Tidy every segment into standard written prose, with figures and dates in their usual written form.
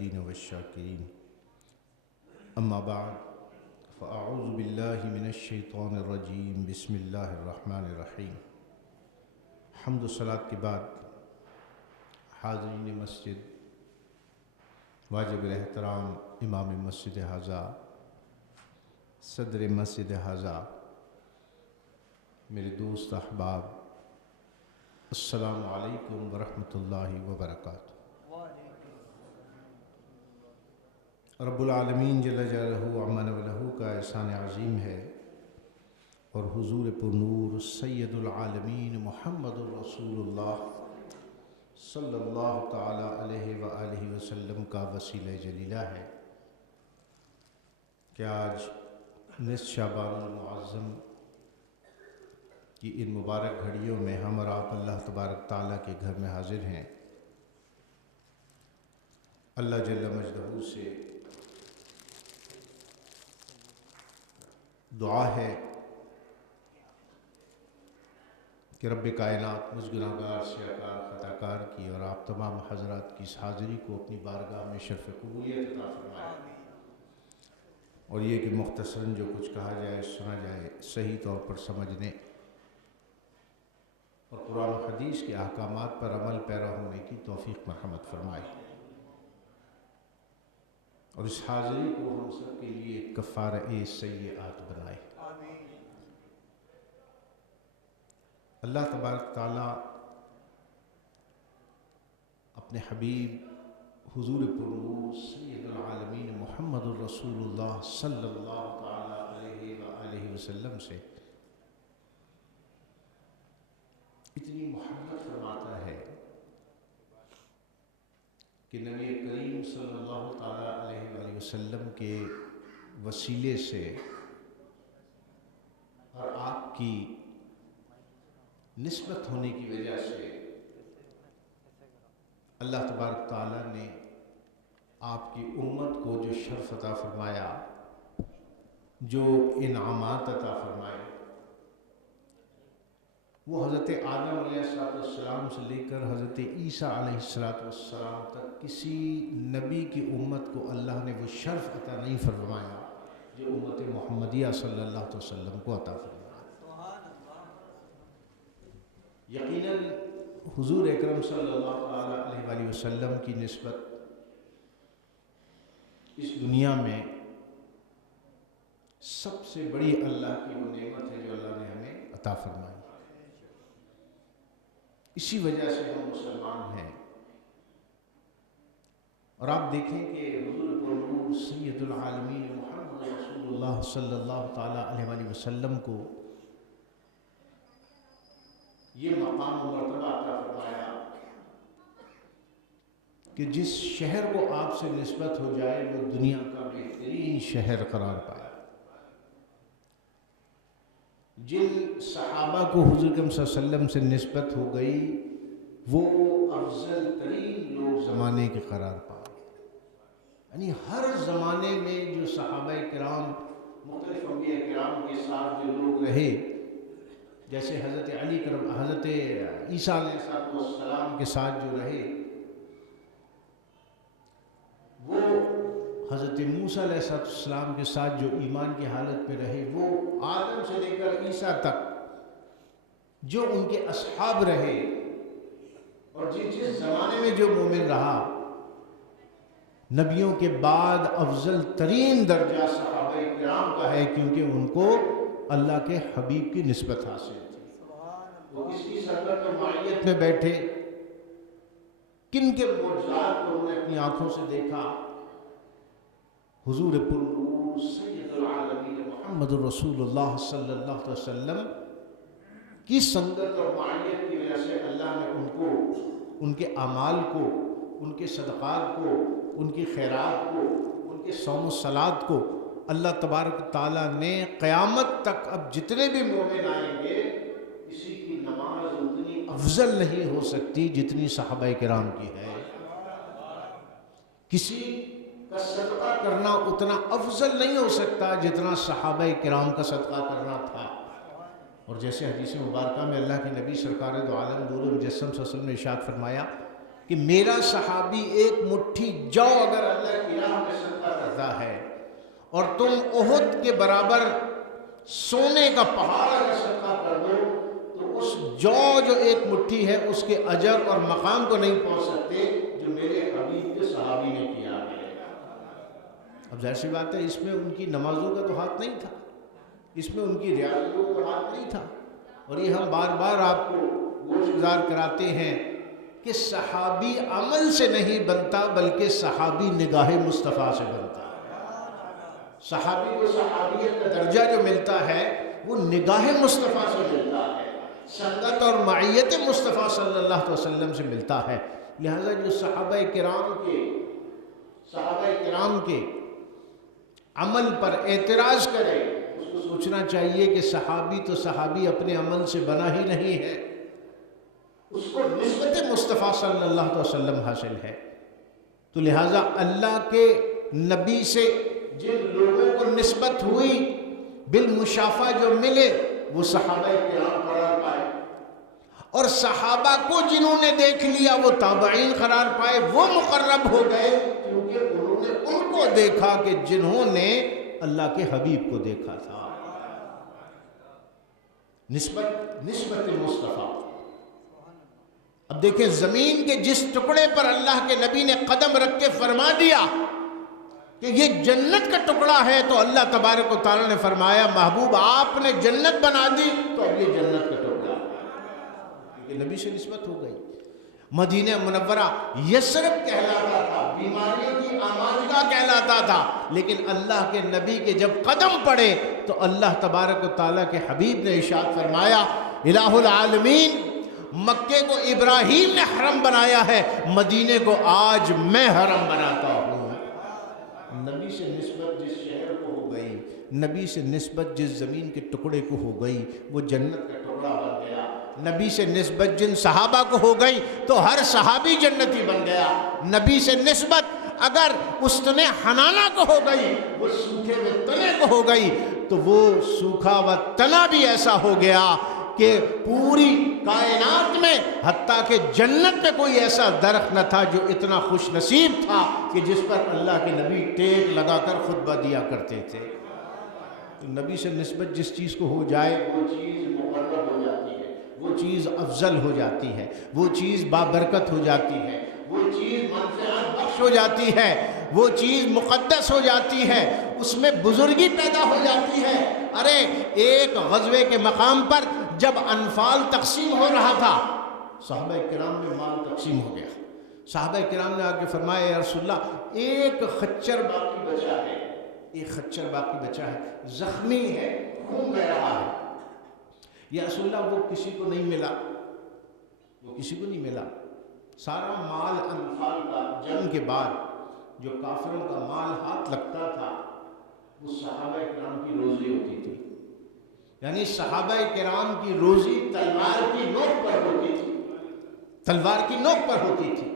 العابدين والشاكرين أما بعد فأعوذ بالله من الشیطان الرجیم بسم اللہ الرحمن الرحیم۔ حمد و صلاۃ کے بعد حاضرین مسجد، واجب الاحترام امام مسجد حاضہ، صدر مسجد حاضہ، میرے دوست احباب، السلام علیکم ورحمۃ اللہ وبرکاتہ۔ رب العالمین جل جلالہ عمن ولہ کا احسان عظیم ہے اور حضور پرنور سید العالمین محمد الرسول اللہ صلی اللہ تعالی علیہ وآلہ وسلم کا وسیلہ جلیلہ ہے کہ آج نصف شعبان المعظم کی ان مبارک گھڑیوں میں ہم اور آپ اللہ تبارک تعالیٰ کے گھر میں حاضر ہیں۔ اللہ جل مجدہ سے دعا ہے کہ رب کائنات مجھ گناہگار سیاکار خطاکار کی اور آپ تمام حضرات کی اس حاضری کو اپنی بارگاہ میں شرف قبولیت عطا فرمائے، اور یہ کہ مختصراً جو کچھ کہا جائے سنا جائے صحیح طور پر سمجھنے اور قرآن و حدیث کے احکامات پر عمل پیرا ہونے کی توفیق مرحمت فرمائے، اور اس حاضری کو ہم سب کے لیے کفارہ سیئات بنائے۔ اللہ تبارک تعالیٰ اپنے حبیب حضور پرنور سید العالمین محمد الرسول اللہ صلی اللہ تعالیٰ علیہ وآلہ وسلم سے اتنی محبت فرماتا ہے کہ نبی کریم صلی اللہ تعالیٰ علیہ وآلہ وسلم کے وسیلے سے اور آپ کی نسبت ہونے کی وجہ سے اللہ تبارک تعالیٰ نے آپ کی امت کو جو شرف عطا فرمایا، جو انعامات عطا فرمائے، وہ حضرت آدم علیہ السلام سے لے کر حضرت عیسیٰ علیہ السلام تک کسی نبی کی امت کو اللہ نے وہ شرف عطا نہیں فرمایا جو امت محمدیہ صلی اللہ علیہ وسلم کو عطا فرمایا۔ یقیناً حضور اکرم صلی اللہ علیہ وآلہ وسلم کی نسبت اس دنیا میں سب سے بڑی اللہ کی وہ نعمت ہے جو اللہ نے ہمیں عطا فرمائی، اسی وجہ سے ہم مسلمان ہیں۔ اور آپ دیکھیں کہ حضور پرنور سید العالمین محمد رسول اللہ صلی اللہ تعالیٰ علیہ وآلہ وسلم کو یہ مقام و مرتبہ عطا فرمایا کہ جس شہر کو آپ سے نسبت ہو جائے وہ دنیا کا بہترین شہر قرار پائے۔ جن صحابہ کو حضور اکرم صلی اللہ علیہ وسلم سے نسبت ہو گئی وہ افضل ترین لوگ زمانے کے قرار پائے، یعنی ہر زمانے میں جو صحابہ کرام مختلف انبیاء کرام کے ساتھ جو لوگ رہے، جیسے حضرت علی کرم، حضرت عیسیٰ علیہ السلام کے ساتھ جو رہے، وہ حضرت موسیٰ علیہ السلام کے ساتھ جو ایمان کی حالت میں رہے، وہ آدم سے لے کر عیسیٰ تک جو ان کے اصحاب رہے، اور جس زمانے میں جو مومن رہا، نبیوں کے بعد افضل ترین درجہ صحابہ کرام کا ہے، کیونکہ ان کو اللہ کے حبیب کی نسبت حاصل تھی۔ وہ کس کی صحبت و معیت میں بیٹھے، کن کے معجزات کو انہوں نے اپنی آنکھوں سے دیکھا؟ حضور پرنور سید العالمین محمد الرسول اللہ صلی اللہ علیہ وسلم کی سنگت اور معیت کی وجہ سے اللہ نے ان کو، ان کے اعمال کو، ان کے صدقات کو، ان کی خیرات کو، ان کے صوم و صلات کو، اللہ تبارک تعالیٰ نے قیامت تک اب جتنے بھی مومن آئیں گے کسی کی نماز اتنی افضل نہیں ہو سکتی جتنی صحابہ کرام کی ہے، کسی کا صدقہ کرنا اتنا افضل نہیں ہو سکتا جتنا صحابہ کرام کا صدقہ کرنا تھا۔ اور جیسے حدیث مبارکہ میں اللہ کے نبی سرکار دو عالم نور مجسم صلی اللہ علیہ وسلم نے ارشاد فرمایا کہ میرا صحابی ایک مٹھی جو اگر اللہ کی راہ میں صدقہ کرتا ہے اور تم احد کے برابر سونے کا پہاڑ اگر صدقہ کر دو تو اس جو ایک مٹھی ہے اس کے اجر اور مقام کو نہیں پہنچ سکتے جو میرے حبیب کے صحابی نے کیا ہے۔ اب ظاہر سی بات ہے، اس میں ان کی نمازوں کا تو ہاتھ نہیں تھا، اس میں ان کی ریاضتوں کا ہاتھ نہیں تھا، اور یہ ہم بار بار آپ کو گوشگزار کراتے ہیں کہ صحابی عمل سے نہیں بنتا بلکہ صحابی نگاہ مصطفیٰ سے بنتا ہے۔ صحابی کو صحابیت کا درجہ جو ملتا ہے وہ نگاہ مصطفیٰ سے ملتا ہے، سنگت اور معیت مصطفیٰ صلی اللہ علیہ وسلم سے ملتا ہے۔ لہذا جو صحابہ کرام کے عمل پر اعتراض کرے اس کو سوچنا چاہیے کہ صحابی تو صحابی اپنے عمل سے بنا ہی نہیں ہے، اس کو نسبت مصطفیٰ صلی اللہ علیہ وسلم حاصل ہے۔ تو لہٰذا اللہ کے نبی سے جن لوگوں کو نسبت ہوئی بالمشافہ جو ملے وہ صحابہ کرام قرار پائے، اور صحابہ کو جنہوں نے دیکھ لیا وہ تابعین قرار پائے، وہ مقرب ہو گئے کیونکہ انہوں نے ان کو دیکھا کہ جنہوں نے اللہ کے حبیب کو دیکھا تھا۔ نسبت مصطفیٰ۔ اب دیکھیں زمین کے جس ٹکڑے پر اللہ کے نبی نے قدم رکھ کے فرما دیا کہ یہ جنت کا ٹکڑا ہے، تو اللہ تبارک و تعالیٰ نے فرمایا محبوب آپ نے جنت بنا دی تو اب یہ جنت کا ٹکڑا ہے، کیونکہ نبی سے نسبت ہو گئی۔ مدینہ منورہ یثرب کہلاتا تھا، بیماریوں کی آمادگاہ کہلاتا تھا، لیکن اللہ کے نبی کے جب قدم پڑے تو اللہ تبارک و تعالیٰ کے حبیب نے ارشاد فرمایا الہ العالمین مکے کو ابراہیم نے حرم بنایا ہے، مدینے کو آج میں حرم بناتا ہوں۔ نبی سے نسبت جس شہر کو ہو گئی، نبی سے نسبت جس زمین کے ٹکڑے کو ہو گئی وہ جنت کا ٹکڑا بن گیا۔ نبی سے نسبت جن صحابہ کو ہو گئی تو ہر صحابی جنتی بن گیا۔ نبی سے نسبت اگر استن حنانہ کو ہو گئی، وہ سوکھے ہوئے تنے کو ہو گئی، تو وہ سوکھا ہوا تنا بھی ایسا ہو گیا کہ پوری کائنات میں حتیٰ کہ جنت میں کوئی ایسا درخت نہ تھا جو اتنا خوش نصیب تھا کہ جس پر اللہ کے نبی ٹیک لگا کر خطبہ دیا کرتے تھے۔ تو نبی سے نسبت جس چیز کو ہو جائے وہ چیز مقرب ہو جاتی ہے، وہ چیز افضل ہو جاتی ہے، وہ چیز بابرکت ہو جاتی ہے، وہ چیز منفعت بخش ہو جاتی ہے، وہ چیز مقدس ہو جاتی ہے، اس میں بزرگی پیدا ہو جاتی ہے۔ ارے ایک غزوے کے مقام پر جب انفال تقسیم ہو رہا تھا، صحابہ کرام میں مال تقسیم ہو گیا، صحابہ کرام نے آ کے فرمایا یا رسول اللہ ایک خچر باقی بچا ہے، ایک خچر باقی بچا ہے، زخمی ہے، خون بہ رہا ہے، یا رسول اللہ وہ کسی کو نہیں ملا، وہ کسی کو نہیں ملا۔ سارا مال انفال کا جنگ کے بعد جو کافروں کا مال ہاتھ لگتا تھا وہ صحابہ کرام کی روزی ہوتی تھی، یعنی صحابہ کرام کی روزی تلوار کی نوک پر ہوتی تھی، تلوار کی نوک پر ہوتی تھی۔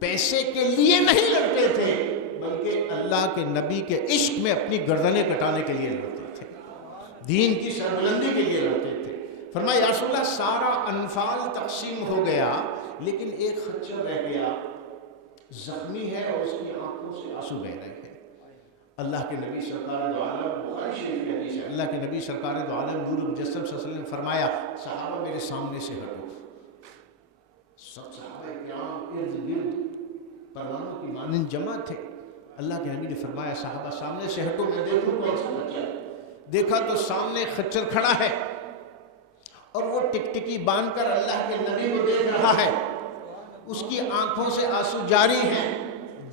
پیسے کے لیے نہیں لڑتے تھے بلکہ اللہ کے نبی کے عشق میں اپنی گردنیں کٹانے کے لیے لڑتے تھے، دین کی سربلندی کے لیے لڑتے تھے۔ فرمایا یا رسول اللہ سارا انفال تقسیم ہو گیا لیکن ایک خچر رہ گیا، زخمی ہے اور اس کی آنکھوں سے آنسو بہ رہے ہیں۔ اللہ کے نبی سرکار دو عالم بخاری شریف کی حدیث ہے، اللہ کے نبی سرکار دو عالم نور مجسم صلی اللہ علیہ وسلم نے فرمایا صحابہ میرے سامنے سے ہٹو۔ سب صحابہ کرام ارد گرد پروانوں کی مانند جمع تھے۔ اللہ کے نبی نے فرمایا صحابہ سامنے سے ہٹو، میں دیکھوں کون سا خچر۔ دیکھا تو سامنے خچر کھڑا ہے اور وہ ٹکٹکی باندھ کر اللہ کے نبی کو دیکھ رہا ہے، اس کی آنکھوں سے آنسو جاری ہیں،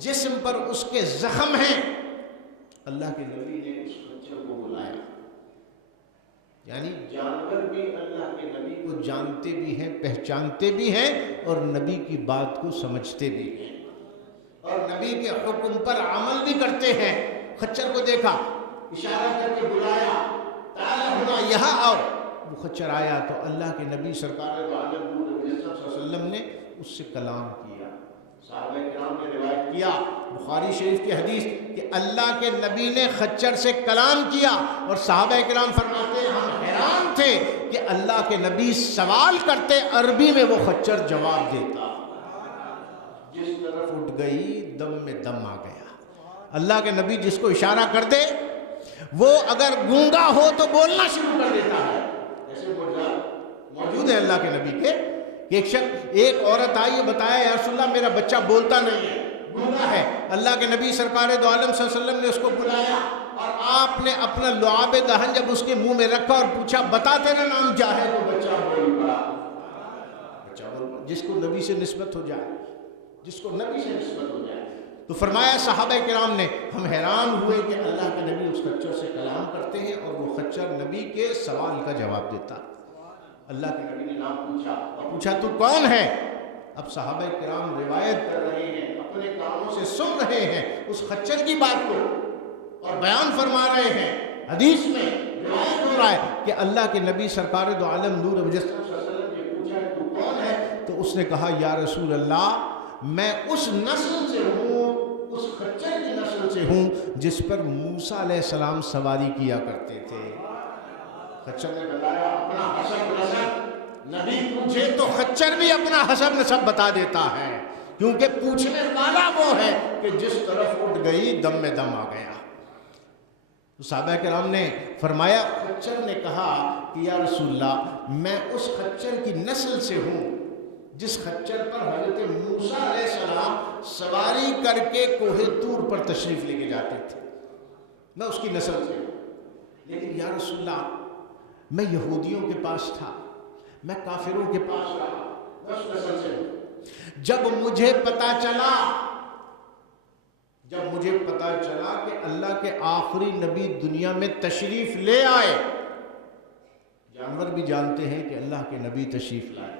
جسم پر اس کے زخم ہیں۔ اللہ کے نبی نے اس خچر کو بلایا، یعنی جانور بھی اللہ کے نبی کو جانتے بھی ہیں، پہچانتے بھی ہیں اور نبی کی بات کو سمجھتے بھی ہیں اور نبی کے حکم پر عمل بھی کرتے ہیں۔ خچر کو دیکھا، اشارہ کر کے بلایا، تعالیٰ ہونا یہاں آؤ۔ وہ خچر آیا تو اللہ کے نبی سرکار دو عالم نور مجسم صلی اللہ علیہ وسلم نے اس سے کلام کیا۔ صحابہ کرام نے روایت کیا بخاری شریف کی حدیث کہ اللہ کے نبی نے خچر سے کلام کیا اور صحابہ کرام فرماتے ہیں ہم حیران تھے کہ اللہ کے نبی سوال کرتے عربی میں وہ خچر جواب دیتا۔ جس طرف اٹھ گئی دم میں دم آ گیا۔ اللہ کے نبی جس کو اشارہ کر دے وہ اگر گونگا ہو تو بولنا شروع کر دیتا ہے۔ ایسے موجود ہے اللہ کے نبی کے کہ ایک عورت آئی بتایا یا رسول اللہ میرا بچہ بولتا نہیں ہے، گونگا ہے۔ اللہ کے نبی سرکار دو عالم صلی اللہ علیہ وسلم نے اس کو بلایا اور آپ نے اپنا لعاب دہن جب اس کے منہ میں رکھا اور پوچھا بتا تیرا نام کیا ہے، تو بچہ بول پڑا۔ بچہ بول پڑا، جس کو نبی سے نسبت ہو جائے، جس کو نبی سے نسبت ہو جائے۔ تو فرمایا صحابہ کرام نے ہم حیران ہوئے کہ اللہ کے نبی اس خچر سے کلام کرتے ہیں اور وہ خچر نبی کے سوال کا جواب دیتا۔ اللہ کے نبی نے نام پوچھا اور پوچھا تو کون ہے؟ اب صحابہ کرام روایت کر رہے ہیں، اپنے کانوں سے سن رہے ہیں اس خچر کی بات کو اور بیان فرما رہے ہیں۔ حدیث میں روایت ہو رہا ہے کہ اللہ کے نبی سرکار دو عالم نور مجسم صلی اللہ علیہ وسلم نے پوچھا تو کون ہے؟ تو اس نے کہا یا رسول اللہ میں اس نسل سے ہوں، اس خچر کی نسل سے ہوں جس پر موسیٰ علیہ السلام سواری کیا کرتے تھے۔ خچر نے بتایا اپنا حسب نسب، نبی پوچھے تو خچر بھی اپنا حسب نسب بتا دیتا ہے، کیونکہ پوچھنے والا وہ ہے کہ جس طرف اٹھ گئی دم میں دم آ گیا۔ تو صحابہ کرام نے فرمایا، خچر نے کہا کہ یا رسول اللہ میں اس خچر کی نسل سے ہوں جس خچر پر حضرت موسیٰ علیہ السلام سواری کر کے کوہ طور پر تشریف لے کے جاتے تھے، میں اس کی نسل سے ہوں۔ لیکن یا رسول اللہ میں یہودیوں کے پاس تھا، میں کافروں کے پاس رہا، میں اس نسل سے ہوں۔ جب مجھے پتا چلا کہ اللہ کے آخری نبی دنیا میں تشریف لے آئے، جانور بھی جانتے ہیں کہ اللہ کے نبی تشریف لائے۔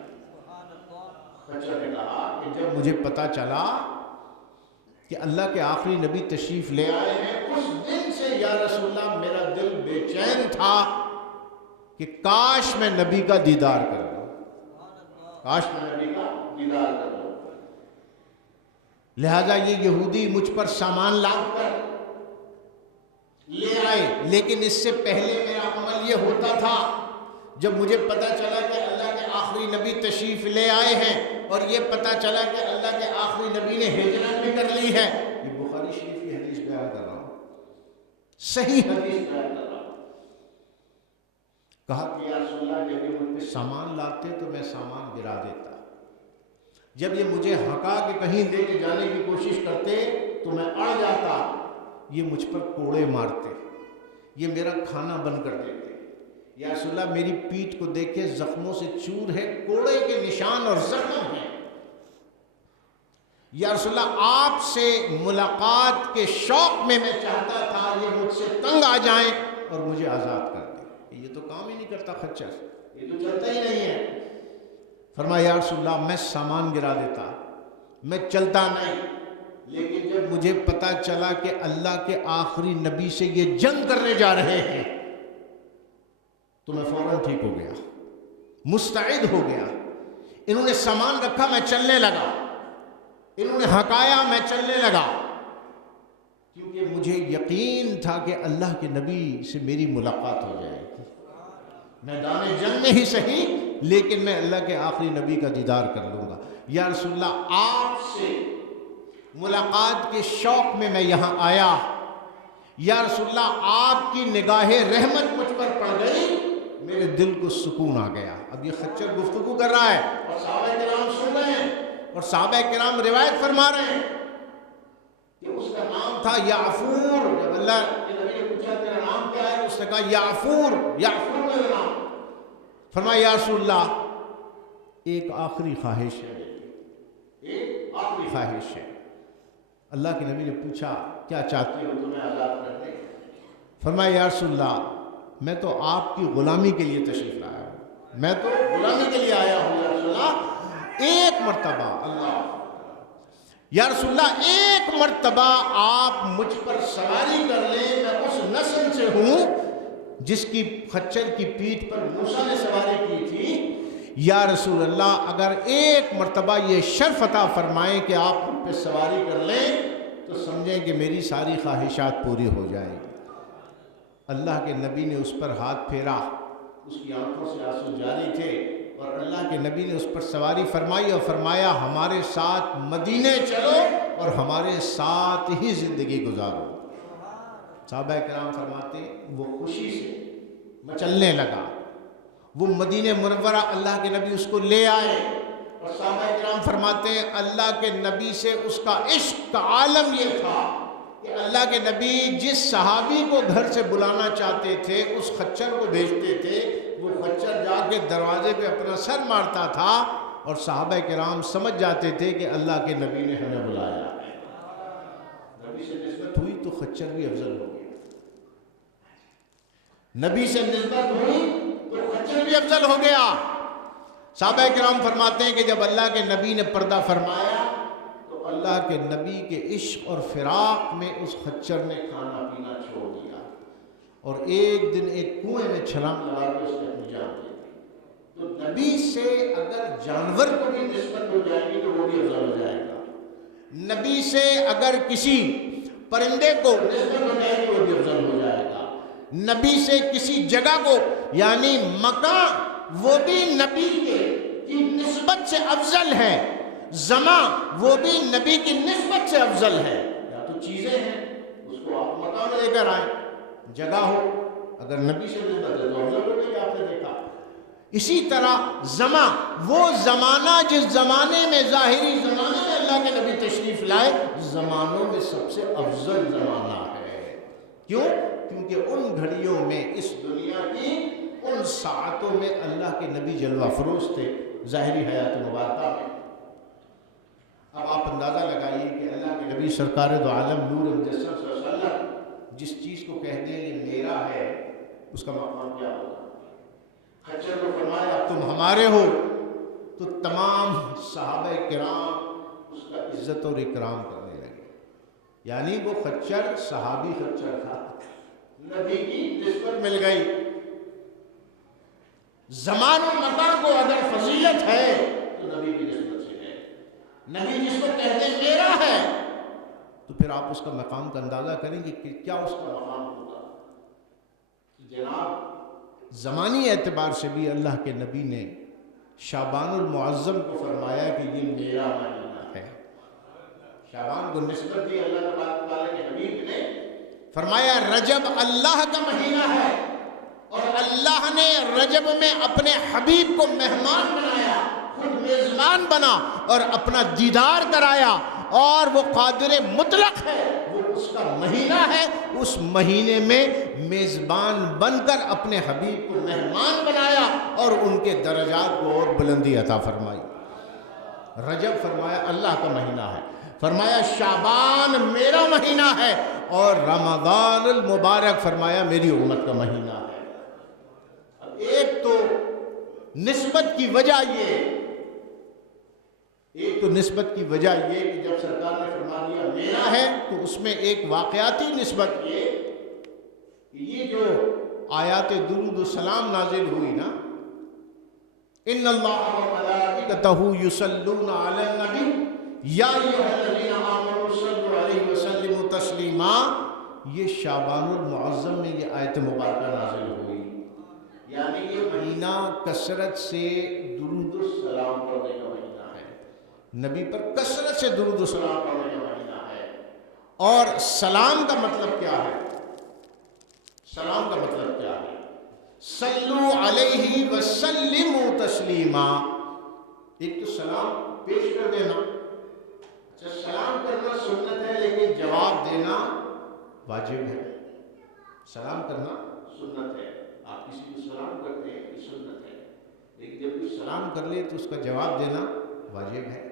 خچر نے کہا کہ جب مجھے پتا چلا کہ اللہ کے آخری نبی تشریف لے آئے ہیں، اس دن سے یا رسول اللہ میرا دل بے چین تھا کہ کاش میں نبی کا دیدار کر لوں، کاش میں نبی کا دیدار کر لوں۔ لہذا یہ یہودی مجھ پر سامان لاد کر لے آئے، لیکن اس سے پہلے میرا عمل یہ ہوتا تھا جب مجھے پتا چلا کہ اللہ کے آخری نبی تشریف لے آئے ہیں اور یہ پتا چلا کہ اللہ کے آخری نبی نے ہجرت بھی کر لی ہے، یہ بخاری شریف کی حدیث بیان کر رہا ہوں، صحیح حدیث بیان کر رہا ہوں۔ کہا کہ یا رسول اللہ جب یہ مجھ پہ سامان لاتے تو میں سامان گرا دیتا، جب یہ مجھے ہکا کے کہیں لے کے جانے کی کوشش کرتے تو میں اڑ جاتا، یہ مجھ پر کوڑے مارتے، یہ میرا کھانا بند کر دیتے۔ یا رسول اللہ میری پیٹھ کو دیکھے زخموں سے چور ہے، کوڑے کے نشان اور زخم ہیں۔ یا رسول اللہ آپ سے ملاقات کے شوق میں چاہتا تھا یہ مجھ سے تنگ آ جائیں اور مجھے آزاد کر دیں۔ یہ تو کام ہی نہیں کرتا خچر، یہ تو چلتا ہی نہیں ہے۔ فرمایا یا رسول اللہ میں سامان گرا دیتا، میں چلتا نہیں، لیکن جب مجھے پتا چلا کہ اللہ کے آخری نبی سے یہ جنگ کرنے جا رہے ہیں تو میں فوراً ٹھیک ہو گیا، مستعد ہو گیا۔ انہوں نے سامان رکھا، میں چلنے لگا، انہوں نے ہکایا، میں چلنے لگا، کیونکہ مجھے یقین تھا کہ اللہ کے نبی سے میری ملاقات ہو جائے گی، میدان جنگ میں ہی صحیح لیکن میں اللہ کے آخری نبی کا دیدار کر لوں گا۔ یا رسول اللہ آپ سے ملاقات کے شوق میں یہاں آیا، یا رسول اللہ آپ کی نگاہ رحمت مجھ پر پڑ گئی، میرے دل کو سکون آ گیا۔ اب یہ خچر گفتگو کر رہا ہے اور صحابہ کرام سن رہے ہیں اور صحابہ کرام روایت فرما رہے ہیں کہ اس کا نام تھا یعفور۔ جب اللہ کے نبی نے پوچھا تیرا نام کیا ہے، اس نے کہا یعفور، یعفور میرا نام۔ فرمایا یا رسول اللہ ایک آخری خواہش ہے، ایک آخری خواہش ہے۔ اللہ کے نبی نے پوچھا کیا چاہتے ہو، تمہیں آزاد کر دیں؟ فرمایا یا رسول اللہ میں تو آپ کی غلامی کے لیے تشریف لایا ہوں، میں تو غلامی کے لیے آیا ہوں یا رسول اللہ، ایک مرتبہ یا رسول اللہ ایک مرتبہ آپ مجھ پر سواری کر لیں، میں اس نسل سے ہوں جس کی خچر کی پیٹھ پر موسیٰ نے سواری کی تھی۔ یا رسول اللہ اگر ایک مرتبہ یہ شرف عطا فرمائیں کہ آپ ان پہ سواری کر لیں تو سمجھیں کہ میری ساری خواہشات پوری ہو جائیں گی۔ اللہ کے نبی نے اس پر ہاتھ پھیرا، اس کی آنکھوں سے آنسو جاری تھے اور اللہ کے نبی نے اس پر سواری فرمائی اور فرمایا ہمارے ساتھ مدینے چلو اور ہمارے ساتھ ہی زندگی گزارو۔ صحابہ کرام فرماتے ہیں وہ خوشی سے مچلنے لگا، وہ مدینہ منورہ اللہ کے نبی اس کو لے آئے، اور صحابہ کرام فرماتے ہیں اللہ کے نبی سے اس کا عشق کا عالم یہ تھا کہ اللہ کے نبی جس صحابی کو گھر سے بلانا چاہتے تھے اس خچر کو بھیجتے تھے، وہ خچر جا کے دروازے پہ اپنا سر مارتا تھا اور صحابہ کرام سمجھ جاتے تھے کہ اللہ کے نبی نے ہمیں بلایا ہے۔ نبی سے نسبت ہوئی تو خچر بھی افضل ہو گیا، نبی سے نسبت ہوئی تو خچر بھی افضل ہو گیا۔ صحابہ کرام فرماتے ہیں کہ جب اللہ کے نبی نے پردہ فرمایا تو اللہ کے نبی کے عشق اور فراق میں اس خچر نے کھانا پینا چھوڑ دیا اور ایک دن ایک کنویں میں چھلانگ لگا کے اس نے اپنی جان دے دی۔ تو نبی سے اگر جانور کو بھی نسبت ہو جائے گی تو وہ بھی افضل ہو جائے گا، نبی سے اگر کسی پرندے کو نسبت ہو جائے گی وہ بھی افضل ہو جائے گا، نبی سے کسی جگہ کو یعنی مکان وہ بھی نبی کی نسبت سے افضل ہے، زمان وہ بھی نبی کی نسبت سے افضل ہے۔ یا تو چیزیں ہیں اس کو آپ مکان لے کر آئیں، جگہ ہو اگر نبی سے نسبت ہے تو افضل ہو گئی، آپ نے دیکھا۔ اسی طرح زمان وہ زمانہ جس زمانے میں ظاہری زمانے میں اللہ کے نبی تشریف لائے زمانوں میں سب سے افضل زمانہ ہے۔ کیوں؟ کیونکہ ان گھڑیوں میں اس دنیا کی ان ساعتوں میں اللہ کے نبی جلوہ فروز تھے ظاہری حیات مبارکہ میں۔ اب آپ اندازہ لگائیے کہ اللہ کے نبی سرکار دو عالم نور مجسم صلی اللہ علیہ وسلم جس چیز کو کہہ دیں یہ میرا ہے اس کا مقام کیا ہوگا۔ خچر کو فرمایا اب تم ہمارے ہو تو تمام صحابہ کرام اس کا عزت اور اکرام کرنے لگے، یعنی وہ خچر صحابی خچر تھا، نبی کی نسبت مل گئی۔ زمان و مکان کو اگر فضیلت ہے تو نبی کی نسبت سے ہے، نبی جس کو کہتے میرا ہے تو پھر آپ اس کا مقام کا اندازہ کریں گے کہ کیا اس کا مقام ہوگا۔ جناب زمانی اعتبار سے بھی اللہ کے نبی نے شعبان المعظم کو فرمایا کہ یہ میرا مہینہ ہے، شعبان کو نسبت دی اللہ تبارک تعالیٰ کے حبیب نے، فرمایا رجب اللہ کا مہینہ ہے اور اللہ نے رجب میں اپنے حبیب کو مہمان بنایا، خود میزبان بنا اور اپنا دیدار کرایا، اور وہ قادر مطلق ہے، وہ اس کا مہینہ ہے، اس مہینے میں میزبان بن کر اپنے حبیب کو مہمان بنایا اور ان کے درجات کو اور بلندی عطا فرمائی۔ رجب فرمایا اللہ کا مہینہ ہے، فرمایا شعبان میرا مہینہ ہے، اور رمضان المبارک فرمایا میری امت کا مہینہ ہے۔ اب ایک تو نسبت کی وجہ یہ کہ جب سرکار نے فرما دیا میرا ہے تو اس میں ایک واقعاتی نسبت یہ کہ یہ جو آیات درود و سلام نازل ہوئی نا، ان اللہ و ملائکتہ یصلون علی النبی یا ایھا الذین آمنوا صلوا علیہ وسلموا تسلیما، یہ شعبان المعظم میں یہ آیت مبارکہ نازل ہوئی، یعنی یہ مہینہ کثرت سے درود و سلام پڑھنے کا مہینہ ہے، نبی پر کثرت سے درود و سلام پڑھنے کا مہینہ ہے۔ اور سلام کا مطلب کیا ہے؟ سلام کا مطلب کیا ہے؟ صلو علیہ وسلموا تسلیما، ایک تو سلام پیش کر دینا، اچھا سلام کرنا سنت ہے لیکن جواب دینا واجب ہے۔ سلام کرنا سنت ہے، آپ کسی کو سلام کرتے ہیں یہ سنت ہے، لیکن جب کوئی سلام کر لے تو اس کا جواب دینا واجب ہے،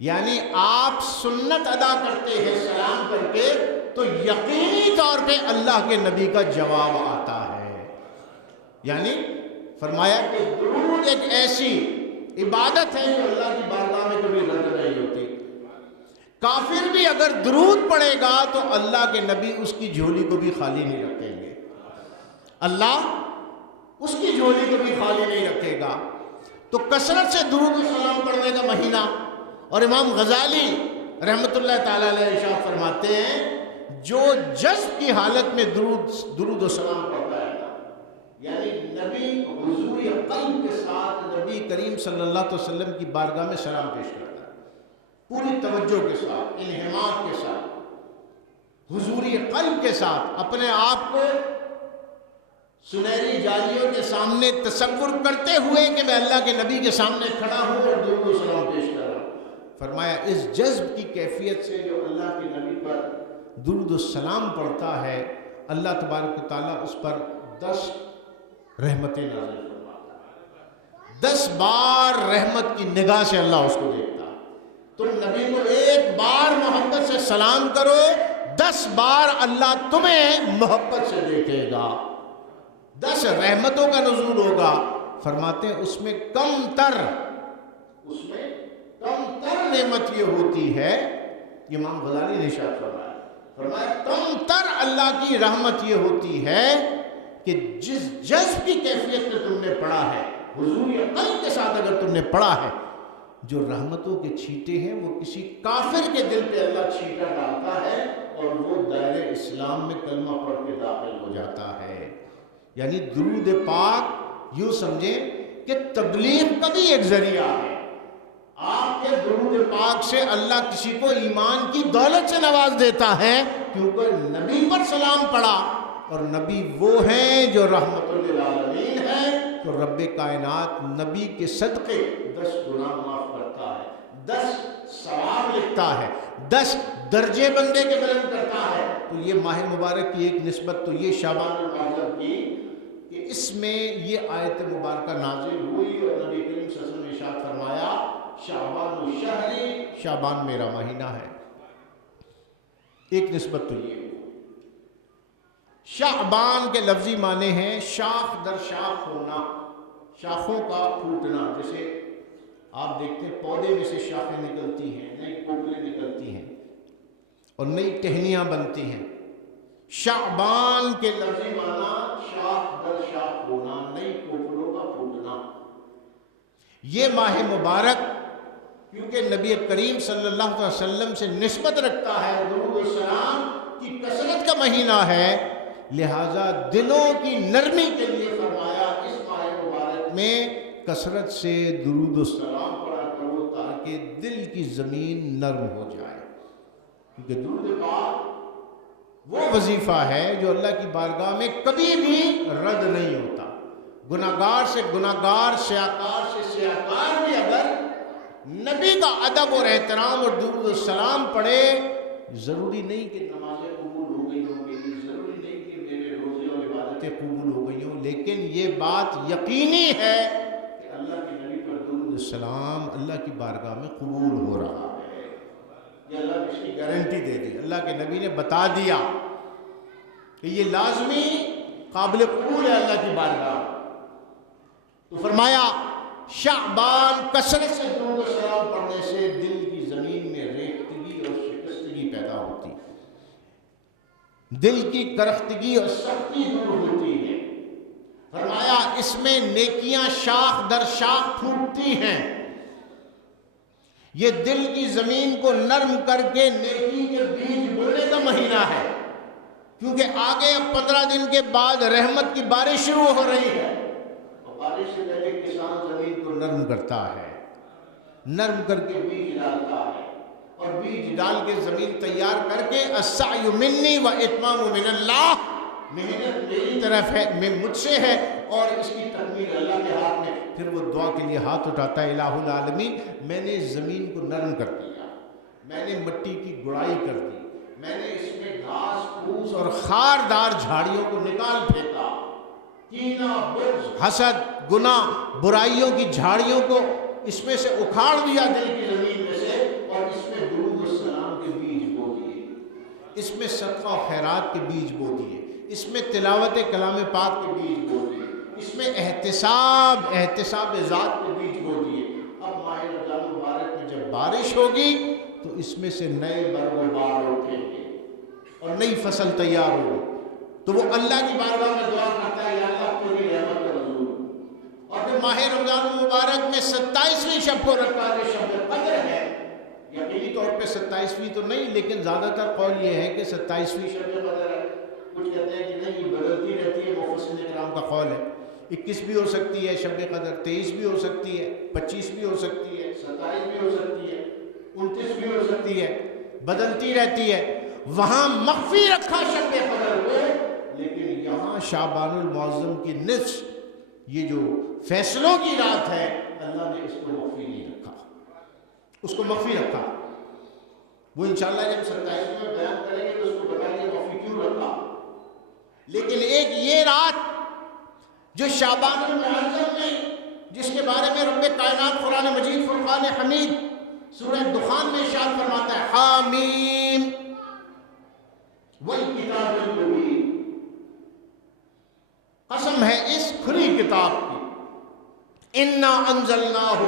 یعنی آپ سنت ادا کرتے ہیں سلام کر کے تو یقینی طور پہ اللہ کے نبی کا جواب آتا ہے۔ یعنی فرمایا کہ درود ایک ایسی عبادت ہے جو اللہ کی بارگاہ میں کبھی رد نہیں ہوتی، کافر بھی اگر درود پڑھے گا تو اللہ کے نبی اس کی جھولی کو بھی خالی نہیں رکھیں گے، اللہ اس کی جھولی کو بھی خالی نہیں رکھے گا۔ تو کثرت سے درود و سلام پڑھنے کا مہینہ، اور امام غزالی رحمۃ اللہ تعالیٰ علیہ ارشاد فرماتے ہیں جو جذب کی حالت میں درود و سلام پڑھتا ہے، یعنی نبی حضور قلب کے ساتھ نبی کریم صلی اللہ علیہ وسلم کی بارگاہ میں سلام پیش کرتا ہے، پوری توجہ کے ساتھ، انہماک کے ساتھ، حضوری قلب کے ساتھ، اپنے آپ کو سنہری جالیوں کے سامنے تصور کرتے ہوئے کہ میں اللہ کے نبی کے سامنے کھڑا ہوں اور درود و سلام پیش کر رہا ہوں۔ فرمایا اس جذب کی کیفیت سے جو اللہ کے نبی پر درود و سلام پڑھتا ہے، اللہ تبارک و تعالیٰ اس پر 10 رحمتیں نازل فرماتا ہے، 10 بار رحمت کی نگاہ سے اللہ اس کو دیکھتا ہے۔ تم نبی کو ایک بار محبت سے سلام کرو، 10 بار اللہ تمہیں محبت سے دیکھے گا، 10 رحمتوں کا نزول ہوگا۔ فرماتے ہیں اس میں کم تر نعمت یہ ہوتی ہے، امام غزالی نے ارشاد فرمایا کم تر اللہ کی رحمت یہ ہوتی ہے کہ جس جذب کی کیفیت میں تم نے پڑھا ہے، حضور قلب کے ساتھ اگر تم نے پڑھا ہے، جو رحمتوں کے چھینٹے ہیں وہ کسی کافر کے دل پہ اللہ چھینٹا ڈالتا ہے اور وہ دائرہ اسلام میں کلمہ پڑھ کے داخل ہو جاتا ہے۔ یعنی درود پاک یوں سمجھیں کہ تبلیغ کا بھی ایک ذریعہ ہے۔ آپ کے درود پاک سے اللہ کسی کو ایمان کی دولت سے نواز دیتا ہے، کیونکہ نبی پر سلام پڑا، اور نبی وہ ہیں جو رحمت للعالمین ہیں، تو رب کائنات نبی کے صدقے 10 گناہ معاف کرتا ہے، 10 ثواب لکھتا ہے، 10 درجے بندے کے بلند کرتا ہے۔ تو یہ ماہ مبارک کی ایک نسبت تو یہ شعبان المعظم کی کہ اس میں یہ آیت مبارکہ نازل ہوئی اور نبی کریم صلی اللہ علیہ وسلم نے ارشاد فرمایا شعبان الشہری، شعبان میرا مہینہ ہے۔ ایک نسبت تو یہ، شعبان کے لفظی معنی ہیں شاخ در شاخ ہونا، شاخوں کا پھوٹنا، جیسے آپ دیکھتے ہیں پودے میں سے شاخیں نکلتی ہیں، نئی کوکلیں نکلتی ہیں اور نئی ٹہنیاں بنتی ہیں۔ شعبان کے لفظی معنی شاخ در شاخ ہونا، نئی کوکلوں کا پھوٹنا۔ یہ ماہ مبارک کیونکہ نبی کریم صلی اللہ علیہ وسلم سے نسبت رکھتا ہے، درود و سلام کی کثرت کا مہینہ ہے، لہٰذا دلوں کی نرمی کے لیے فرمایا اس ماہ مبارک میں کثرت سے درود و سلام پڑھا کرو تاکہ دل کی زمین نرم ہو جائے، کیونکہ درود پاک وہ وظیفہ ہے جو اللہ کی بارگاہ میں کبھی بھی رد نہیں ہوتا۔ گناہگار سے گناہگار، سیاکار سے سیاکار بھی اگر نبی کا ادب اور احترام اور درود و سلام پڑھے، ضروری نہیں کہ نمازیں قبول ہو گئی ہوں گی، ضروری نہیں کہ میرے روزے اور عبادتیں قبول ہو گئی ہوں، لیکن یہ بات یقینی ہے کہ اللہ کے نبی پر درود و سلام اللہ کی بارگاہ میں قبول ہو رہا ہے۔ یہ اللہ نے اس کی گارنٹی دے دی، اللہ کے نبی نے بتا دیا کہ یہ لازمی قابل قبول ہے اللہ کی بارگاہ۔ تو فرمایا شعبان کثرت سے درود و سلام پڑھنے سے دل کی زمین میں ریختگی اور شکستگی پیدا ہوتی ہے، دل کی کرختگی اور سختی دور ہوتی ہے۔ فرمایا اس میں نیکیاں شاخ در شاخ پھوٹتی ہیں، یہ دل کی زمین کو نرم کر کے نیکی کے بیج بونے کا مہینہ ہے، کیونکہ آگے 15 دن کے بعد رحمت کی بارش شروع ہو رہی ہے، اور بارش سے پہلے کسان زمین کو نرم کرتا ہے، نرم کر کے بیج ڈالتا ہے، اور بیج ڈال کے زمین تیار کر کے السعی منی و اتمام من اللہ، محنت میری طرف ہے، مجھ سے ہے، اور اس کی تکمیل اللہ کے ہاتھ میں۔ پھر وہ دعا کے لیے ہاتھ اٹھاتا ہے، الہ العالمین میں نے زمین کو نرم کر دیا، میں نے مٹی کی گڑائی کر دی، میں نے اس میں گھاس پھوس اور خاردار جھاڑیوں کو نکال پھینکا، کینہ بغض حسد گناہ برائیوں کی جھاڑیوں کو اس میں سے اکھاڑ دیا دل کی زمین میں سے، اور اس میں درود و سلام کے بیج بو دیے، اس میں صدقہ و خیرات کے بیج بو دیے، اس میں تلاوت کلام پاک کے بیج بو دیے، اس میں احتساب ذات کے بیج بو دیے۔ اب ماہ رمضان مبارک میں جب بارش ہوگی تو اس میں سے نئے برگ و بار اٹھیں گے اور نئی فصل تیار ہوگی، تو وہ اللہ کی بارگاہ میں دعا کرتا ہے یا اللہ تیری رحمت کا نزول۔ اور پھر ماہ رمضان مبارک میں 27ویں شب کو رکھا ہے، شب قدر ہے، یقینی طور پہ 27ویں تو نہیں، لیکن زیادہ تر قول یہ ہے کہ 27ویں شب قدر ہے، کچھ کہتے ہیں کہ نہیں یہ بدلتی رہتی ہے، مفسرین کرام کا قول ہے، 21 بھی ہو سکتی ہے شب قدر، 23 بھی ہو سکتی ہے، 25 بھی ہو سکتی ہے، 27 بھی ہو سکتی ہے، 29 بھی ہو سکتی ہے، بدلتی رہتی ہے۔ وہاں مخفی رکھا شب قدر کو، لیکن یہاں شعبان المعظم کی نصف، یہ جو فیصلوں کی رات ہے، اللہ نے اس کو مخفی نہیں رکھا، اس کو مخفی رکھا۔ وہ انشاءاللہ جب 27 میں بیان کریں گے تو اس کو بتائیں گے مخفی کیوں رکھا۔ لیکن ایک یہ رات جو شعبان المعظم میں، جس کے بارے میں رب کائنات قرآن مجید فرقان حمید سورہ دخان میں ارشاد فرماتا ہے، حامیم والکتاب المبین، قسم ہے اس کھلی کتاب کی، انا انزلناہ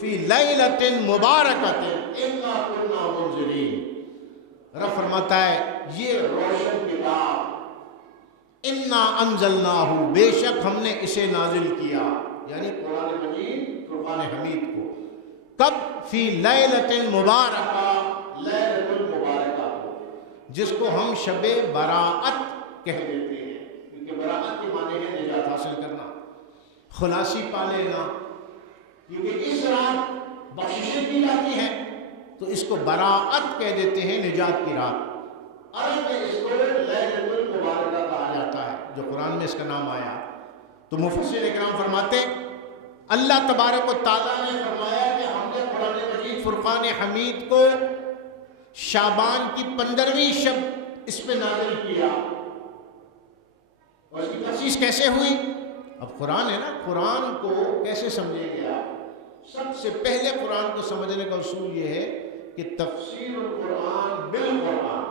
فی لیلۃ مبارکۃ انا کنا منذرین۔ رب فرماتا ہے یہ روشن کتاب، انا انزلناہ، بے شک ہم نے اسے نازل کیا، یعنی قرآن مجید فرقان حمید کو، کب؟ فی لیلۃ مبارکہ، لیلۃ المبارکہ کو، جس کو ہم شب براءت کہہ دیتے ہیں، کیونکہ براءت کے معنی ہے نجات حاصل کرنا، خلاصی پا لینا، کیونکہ اس رات بخششیں کی جاتی ہیں تو اس کو براءت کہہ دیتے ہیں، نجات کی رات۔ عرب میں اس کو لیلۃ المبارکہ کہا جاتا ہے، جو قرآن میں اس کا نام آیا۔ تو مفسر اکرام فرماتے اللہ تبارک و تعالیٰ نے فرمایا کہ ہم نے قرآن مجید فرقان حمید کو شعبان کی 15ویں شب اس پہ نازل کیا، اور اس کی تخصیص کیسے ہوئی؟ اب قرآن ہے نا، قرآن کو کیسے سمجھے گیا؟ سب سے پہلے قرآن کو سمجھنے کا اصول یہ ہے کہ تفسیر القرآن بالقرآن،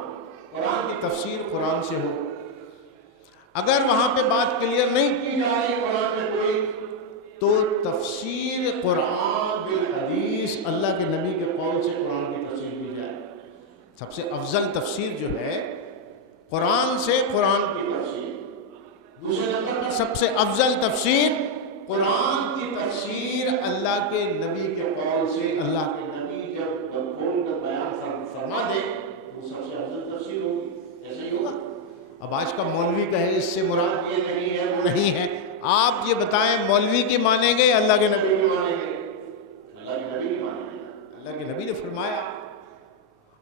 قرآن کی تفسیر قرآن سے ہو۔ اگر وہاں پہ بات کلیئر نہیں کی جا رہی قرآن میں کوئی، تو تفسیر قرآن بالحدیث، اللہ کے نبی کے قول سے قرآن کی تفسیر کی جائے۔ سب سے افضل تفسیر جو ہے قرآن سے قرآن کی تفسیر۔ دوسرے نمبر پر سب سے افضل تفسیر قرآن کی تفسیر اللہ کے نبی کے قول سے، اللہ کے نبی جب کھول کر بیان فرما دے وہ سب سے افضل تفسیر ہوگی۔ ایسا ہی ہوگا۔ اب آج کا مولوی کہے اس سے مراد یہ نہیں ہے وہ نہیں ہے، آپ یہ بتائیں مولوی کی مانیں گے یا اللہ کے نبی کی مانیں گے؟ اللہ کے نبی کی مانیں گے۔ اللہ کے نبی نے فرمایا۔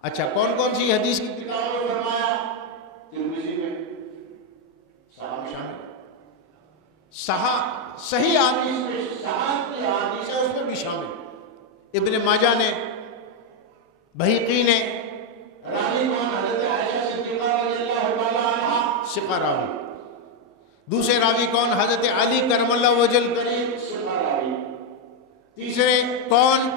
اچھا کون کون سی حدیث کی کتابوں میں فرمایا؟ ترمذی میں، صحاح شامل، صحیح حدیث میں، صحاح کی حدیث ہے اس میں بھی شامل، ابن ماجہ نے، بہقی نے۔ راوی کون؟ حضرت عائشہ صدیقہ رضی اللہ تعالی عنہا، ثقہ راوی۔ دوسرے راوی کون؟ حضرت علی کرم اللہ وجل کریم، ثقہ راوی۔ تیسرے کون؟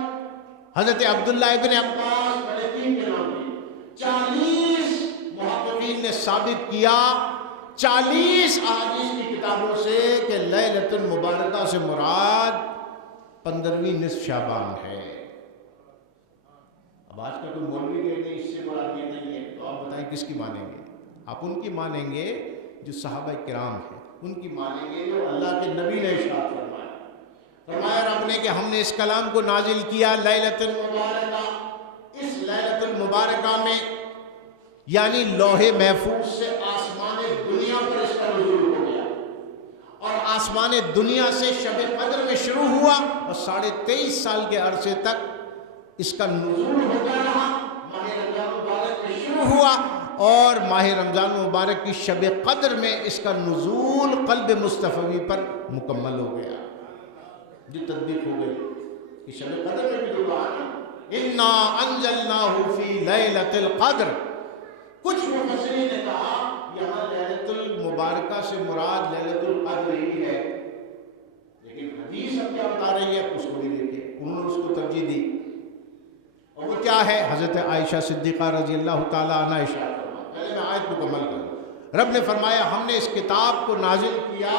حضرت عبداللہ ابن عباس، ملکین کے نام بھی۔ 40 محققین نے ثابت کیا 40 احادیث کی کتابوں سے کہ لیلۃ المبارکہ سے مراد 15ویں نصف شعبان ہے۔ اب آج کا کوئی مولوی کہ نہیں اس سے مراد یہ نہیں ہے، تو آپ بتائیں کس کی مانیں گے؟ آپ ان کی مانیں گے جو صحابہ کرام ہیں، ان کی مانیں گے جو اللہ کے نبی نے ارشاد فرمایا۔ فرمایا رب نے کہ ہم نے اس کلام کو نازل کیا لیلۃ المبارکہ، اس لیلۃ المبارکہ میں، یعنی لوح محفوظ سے آسمان دنیا پر اس کا نزول ہو گیا، اور آسمان دنیا سے شب قدر میں شروع ہوا اور 23.5 سال کے عرصے تک اس کا نزول ہوتا رہا۔ ماہ رمضان مبارک میں شروع ہوا اور ماہ رمضان مبارک کی شب قدر میں اس کا نزول قلب مصطفی پر مکمل ہو گیا، جو تطبیق ہو گئی کہ شب قدر میں بھی جو کہا نا انا انزلناہ فی لیلۃ القدر۔ کچھ مفسرین نے کہا یہاں لیلۃ المبارکہ سے مراد لیلۃ القدر ہی ہے، لیکن حدیث اب کیا بتا رہی ہے اس کو بھی دیکھیں، انہوں نے اس کو ترجیح دی، اور وہ کیا ہے؟ حضرت عائشہ صدیقہ رضی اللہ تعالیٰ عنہ ارشاد فرمایا۔ پہلے میں آیت مکمل کروں۔ رب نے فرمایا ہم نے اس کتاب کو نازل کیا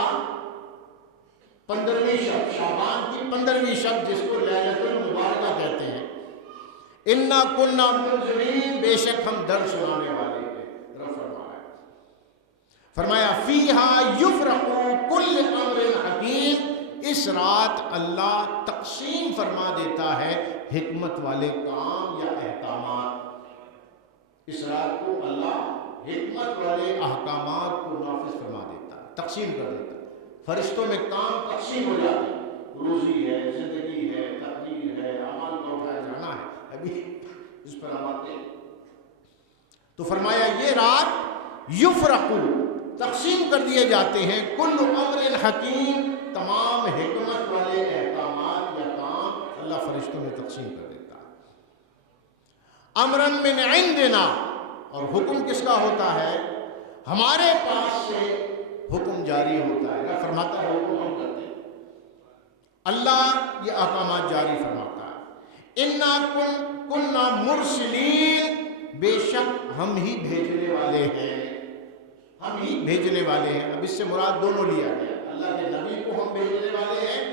15ویں شب، شعبان کی 15ویں شب، جس کو لیلۃ المبارکہ کہتے ہیں۔ انا کنا منذرین، بے شک ہم ڈر سنانے والے ہیں۔ رب فرمایا فیہا یفرق کل امر حکیم، اس رات اللہ تقسیم فرما دیتا ہے حکمت والے کام یا احکامات۔ اس رات کو اللہ حکمت والے احکامات کو نافذ فرما دیتا ہے، تقسیم کر دیتا ہے۔ فرشتوں میں کام تقسیم ہو جاتے ہیں، روزی ہے، زندگی ہے، تقدیر ہے، اعمال کا اٹھایا جانا ہے، ابھی اس پر ہم آتے ہیں۔ تو فرمایا یہ رات یفرقو تقسیم کر دیے جاتے ہیں، کل امر حکیم تمام حکمت والے احکامات یا کام اللہ فرشتوں میں تقسیم کر دیتا ہے۔ امرن من عندنا، اور حکم کس کا ہوتا ہے؟ ہمارے پاس سے حکم جاری ہوتا ہے، اللہ فرماتا ہے حکم ہم کرتے ہیں، اللہ یہ احکامات جاری فرماتا ہے۔ انا کننا مرسلین، بے شک ہم ہی بھیجنے والے ہیں، ہم ہی بھیجنے والے ہیں۔ اب اس سے مراد دونوں لیا گیا، اللہ کے نبی کو ہم بھیجنے والے ہیں،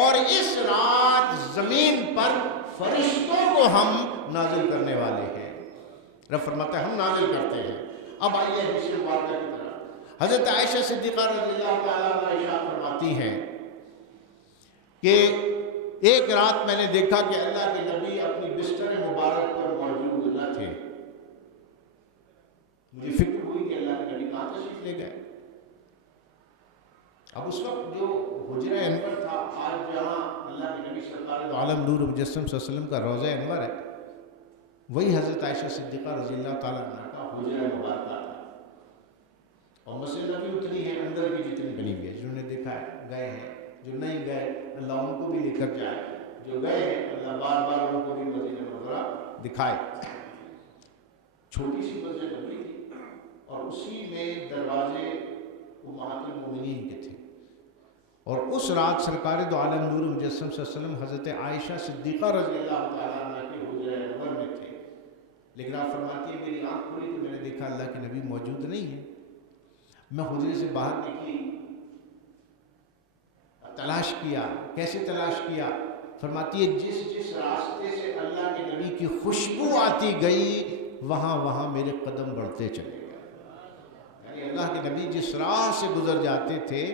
اور اس رات زمین پر فرشتوں کو ہم نازل کرنے والے ہیں۔ رب فرماتا ہے ہم نازل کرتے ہیں۔ اب آئیے حدیث مبارکہ کی طرف۔ حضرت عائشہ صدیقہ رضی اللہ تعالیٰ عنہا ارشاد فرماتی ہیں کہ ایک رات میں نے دیکھا کہ اللہ کے نبی اپنی بستر مبارک پر موجود نہ تھے۔ مجھے فکر ہوئی کہ اللہ کے نبی کہاں تشریف لے گئے۔ اب اس وقت جو حجرہ انور تھا، آج جہاں اللہ کے نبی سرکار دو عالم نور مجسم صلی اللہ علیہ وسلم کا روضہ انور ہے، وہی حضرت عائشہ صدیقہ رضی اللہ تعالیٰ عنہ کا حجرہ مبارکہ تھا۔ اور مسجد نبی اتنی ہے اندر کی جتنی بنی ہوئی ہے، جنہوں نے دیکھا ہے گئے ہیں، جو نہیں گئے اللہ ان کو بھی لے کر جائے، جو گئے ہیں اللہ بار بار ان کو بھی مدینہ منورہ دکھائے۔ چھوٹی سی مسجد نبی تھی، اور اسی میں دروازے امہات المومنین کے تھے، اور اس رات سرکار دو عالم نور مجسم صلی اللہ علیہ وسلم حضرت عائشہ صدیقہ رضی اللہ تعالیٰ عنہ کے حجرہ انور میں تھے۔ لیکن آپ فرماتی ہے میری آنکھ کھلی تو میں نے دیکھا اللہ کے نبی موجود نہیں ہے۔ میں حجرے سے باہر نکلی، تلاش کیا۔ کیسے تلاش کیا؟ فرماتی ہے جس جس راستے سے اللہ کے نبی کی خوشبو آتی گئی وہاں وہاں میرے قدم بڑھتے چلے گئے۔ یعنی اللہ کے نبی جس راہ سے گزر جاتے تھے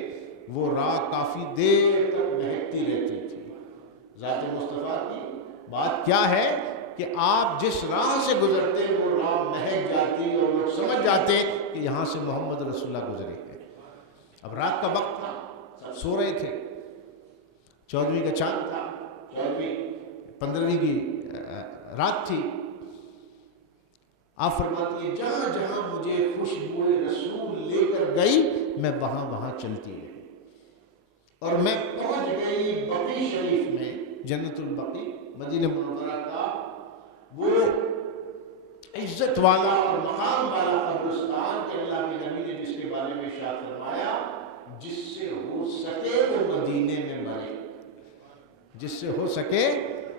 وہ راہ کافی دیر تک مہکتی رہتی تھی۔ ذات مصطفیٰ کی بات کیا ہے کہ آپ جس راہ سے گزرتے وہ راہ مہک جاتی اور لوگ سمجھ جاتے کہ یہاں سے محمد رسول اللہ گزرے ہیں۔ اب رات کا وقت تھا، سب سو رہے تھے، 14ویں کا چاند تھا، 15ویں کی رات تھی۔ آپ فرماتی ہے جہاں جہاں مجھے خوشبو رسول لے کر گئی میں وہاں وہاں چلتی رہی، اور میں پہنچ گئی بقی شریف میں، جنت البقی مدینہ منورہ کا وہ عزت والا اور مقام والا قبرستان کہ اللہ کے نبی نے جس کے بارے میں ارشاد فرمایا جس سے ہو سکے وہ مدینے میں مرے، جس سے ہو سکے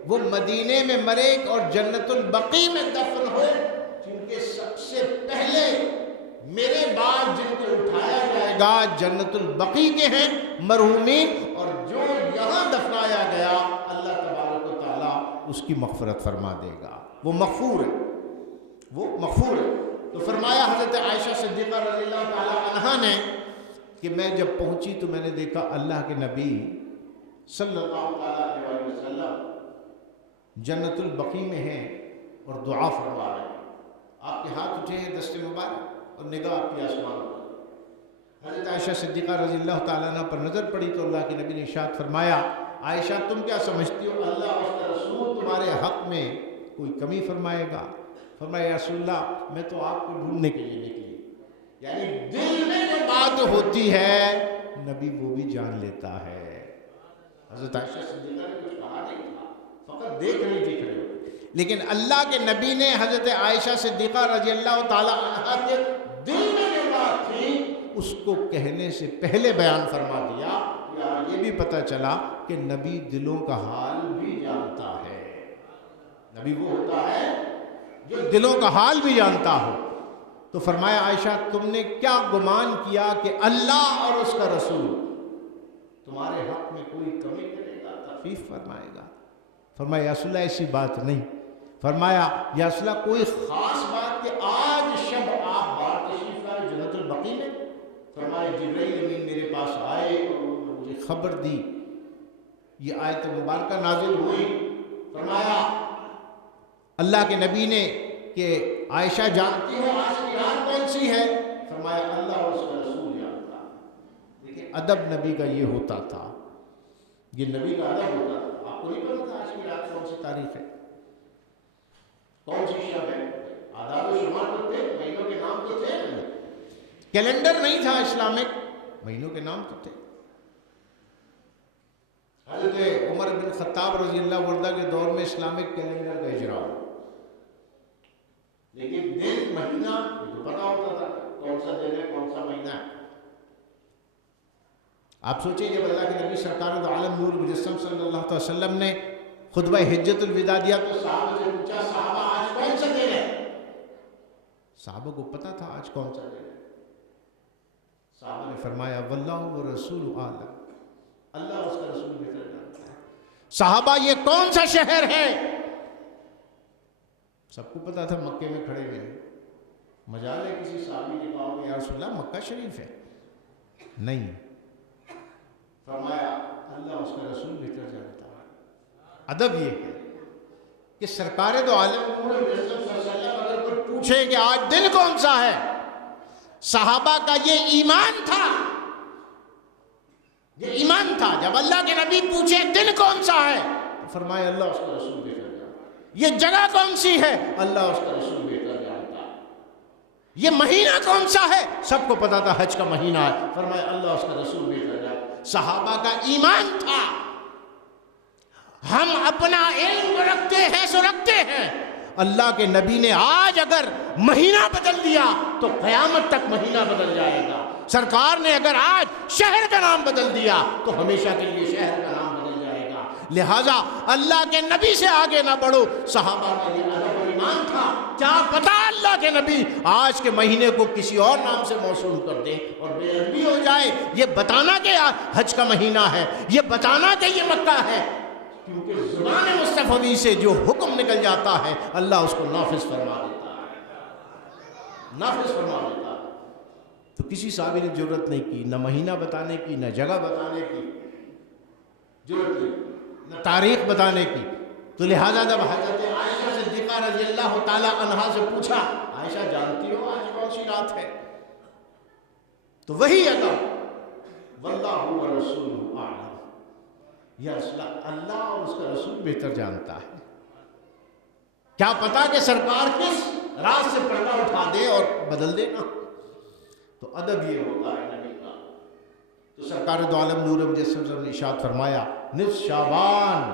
وہ مدینے میں مرے اور جنت البقی میں دفن ہو، کیونکہ سب سے پہلے میرے بعد جن کو اٹھایا جائے گا جنت البقی کے ہیں مرحومین، اور جو یہاں دفنایا گیا اللہ تبارک و تعالیٰ اس کی مغفرت فرما دے گا، وہ مغفور ہے، وہ مغفور ہے۔ تو فرمایا حضرت عائشہ صدیقہ رضی اللہ تعالیٰ عنہا نے کہ میں جب پہنچی تو میں نے دیکھا اللہ کے نبی صلی اللہ تعالیٰ علیہ وسلم جنت البقی میں ہیں اور دعا فرما رہے ہیں۔ آپ کے ہاتھ اٹھے ہیں دست مبارک اور نگاہ آپ کی آسمان پر۔ حضرت عائشہ صدیقہ رضی اللہ تعالیٰ عنہ پر نظر پڑی تو اللہ کے نبی نے ارشاد فرمایا عائشہ تم کیا سمجھتی ہو اللہ اور اس کا رسول تمہارے حق میں کوئی کمی فرمائے گا؟ فرمایا یا رسول اللہ میں تو آپ کو ڈھونڈنے کے لیے نکلی، یعنی دل میں جو بات ہوتی ہے نبی وہ بھی جان لیتا ہے۔ حضرت عائشہ صدیقہ نے کچھ کہا نہیں تھا، فقط دیکھ رہی تھی کھڑے ہو، لیکن اللہ کے نبی نے حضرت عائشہ صدیقہ رضی اللہ تعالیٰ عنہا کے دل میں جو بات تھی اس کو کہنے سے پہلے بیان فرما دیا۔ یہ بھی پتہ چلا کہ نبی دلوں کا حال بھی جانتا ہے، نبی وہ ہوتا ہے جو دلوں کا حال بھی جانتا ہو۔ تو فرمایا عائشہ تم نے کیا گمان کیا کہ اللہ اور اس کا رسول تمہارے حق میں کوئی کمی کرے گا، تخفیف فرمائے گا؟ فرمایا یا رسول اللہ ایسی بات نہیں۔ فرمایا یا رسول اللہ کوئی خاص بات کہ آج شب آپ باہر تشریف لائے جنت البقی میں؟ فرمایا جبرائیل امین میرے پاس آئے اور انہوں نے مجھے خبر دی، یہ آیت مبارکہ نازل ہوئی۔ فرمایا اللہ کے نبی نے کہ عائشہ جانتی ہو آج کی رات کون سی ہے؟ فرمایا اللہ اور اس کا رسول جانتا۔ دیکھیں ادب نبی کا یہ ہوتا تھا، یہ نبی کا ادب ہوتا تھا. آپ کو نہیں پتا تھا آج کی رات کون سی تاریخ ہے، کون سی شب ہے؟ آداب و شمار تو تھے، مہینوں کے نام تو تھے، کیلنڈر نہیں تھا اسلامک، مہینوں کے نام تو تھے. حضرت عمر بن خطاب رضی اللہ عنہ کے دور میں اسلامک کیلنڈر کا اجرا ہوا، لیکن دن مہینہ تو پتا ہوتا تھا کون سا دن ہے کون سا مہینہ ہے. آپ سوچیں جب اللہ کے نبی سرکار دو عالم نور مجسم صلی اللہ علیہ وسلم نے خطبہ حجت الوداع دیا تو صحابہ سے پوچھا صحابہ آج کون سا دن ہے؟ صحابہ کو پتا تھا آج کون سا دن ہے. صحابہ نے فرمایا واللہ ورسول اعلم، اللہ اور اس کا رسول بہتر جانتا ہے. صحابہ یہ کون سا شہر ہے؟ سب کو پتا تھا مکے میں کھڑے ہوئے. مجال ہے کسی صحابی نے کہا کہ یا رسول اللہ مکہ شریف ہے؟ نہیں. فرمایا اللہ اس کا رسول بہتر جانتا ہے. ادب یہ ہے کہ سرکار دو عالم نور صلی اللہ علیہ وسلم اگر کوئی پوچھے کہ آج دن کون سا ہے، صحابہ کا یہ ایمان تھا، یہ ایمان تھا. جب اللہ کے نبی پوچھے دن کون سا ہے تو فرمایا اللہ اس کا رسول بہتر جانتا ہے. یہ جگہ کون سی ہے؟ اللہ اس کا رسول بہتر جانتا ہے. یہ مہینہ کون سا ہے؟ سب کو پتا تھا حج کا مہینہ ہے. فرمایا اللہ اس کا رسول بہتر جانتا ہے. صحابہ کا ایمان تھا. ہم اپنا علم رکھتے ہیں سو رکھتے ہیں، اللہ کے نبی نے آج اگر مہینہ بدل دیا تو قیامت تک مہینہ بدل جائے گا. سرکار نے اگر آج شہر کا نام بدل دیا تو ہمیشہ کے لیے شہر کا نام بدل جائے گا. لہٰذا اللہ کے نبی سے آگے نہ بڑھو. صحابہ کا یہ ادب و ایمان تھا. کیا پتا اللہ کے نبی آج کے مہینے کو کسی اور نام سے موصول کر دے اور بے ادبی ہو جائے. یہ بتانا کہ حج کا مہینہ ہے، یہ بتانا کہ یہ مکہ ہے، کیونکہ زبان مصطفی سے جو حکم نکل جاتا ہے اللہ اس کو نافذ فرما دیتا ہے، نافذ فرما دیتا ہے. تو کسی صحابی نے ضرورت نہیں کی نہ مہینہ بتانے کی، نہ جگہ بتانے کی ضرورت نہیں، نہ تاریخ بتانے کی. تو لہذا جب حضرت عائشہ صدیقہ رضی اللہ تعالی عنہا سے پوچھا عائشہ جانتی ہو آج کون سی رات ہے، تو وہی ادب واللہ ورسولہ اعلم، یا اللہ اور اس کا رسول بہتر جانتا ہے. کیا پتا کہ سرکار کس رات سے پردہ اٹھا دے اور بدل دے نا. تو ادب یہ ہوتا ہے نبی کا. تو سرکار دو عالم نور مجسم نے ارشاد فرمایا نصف شعبان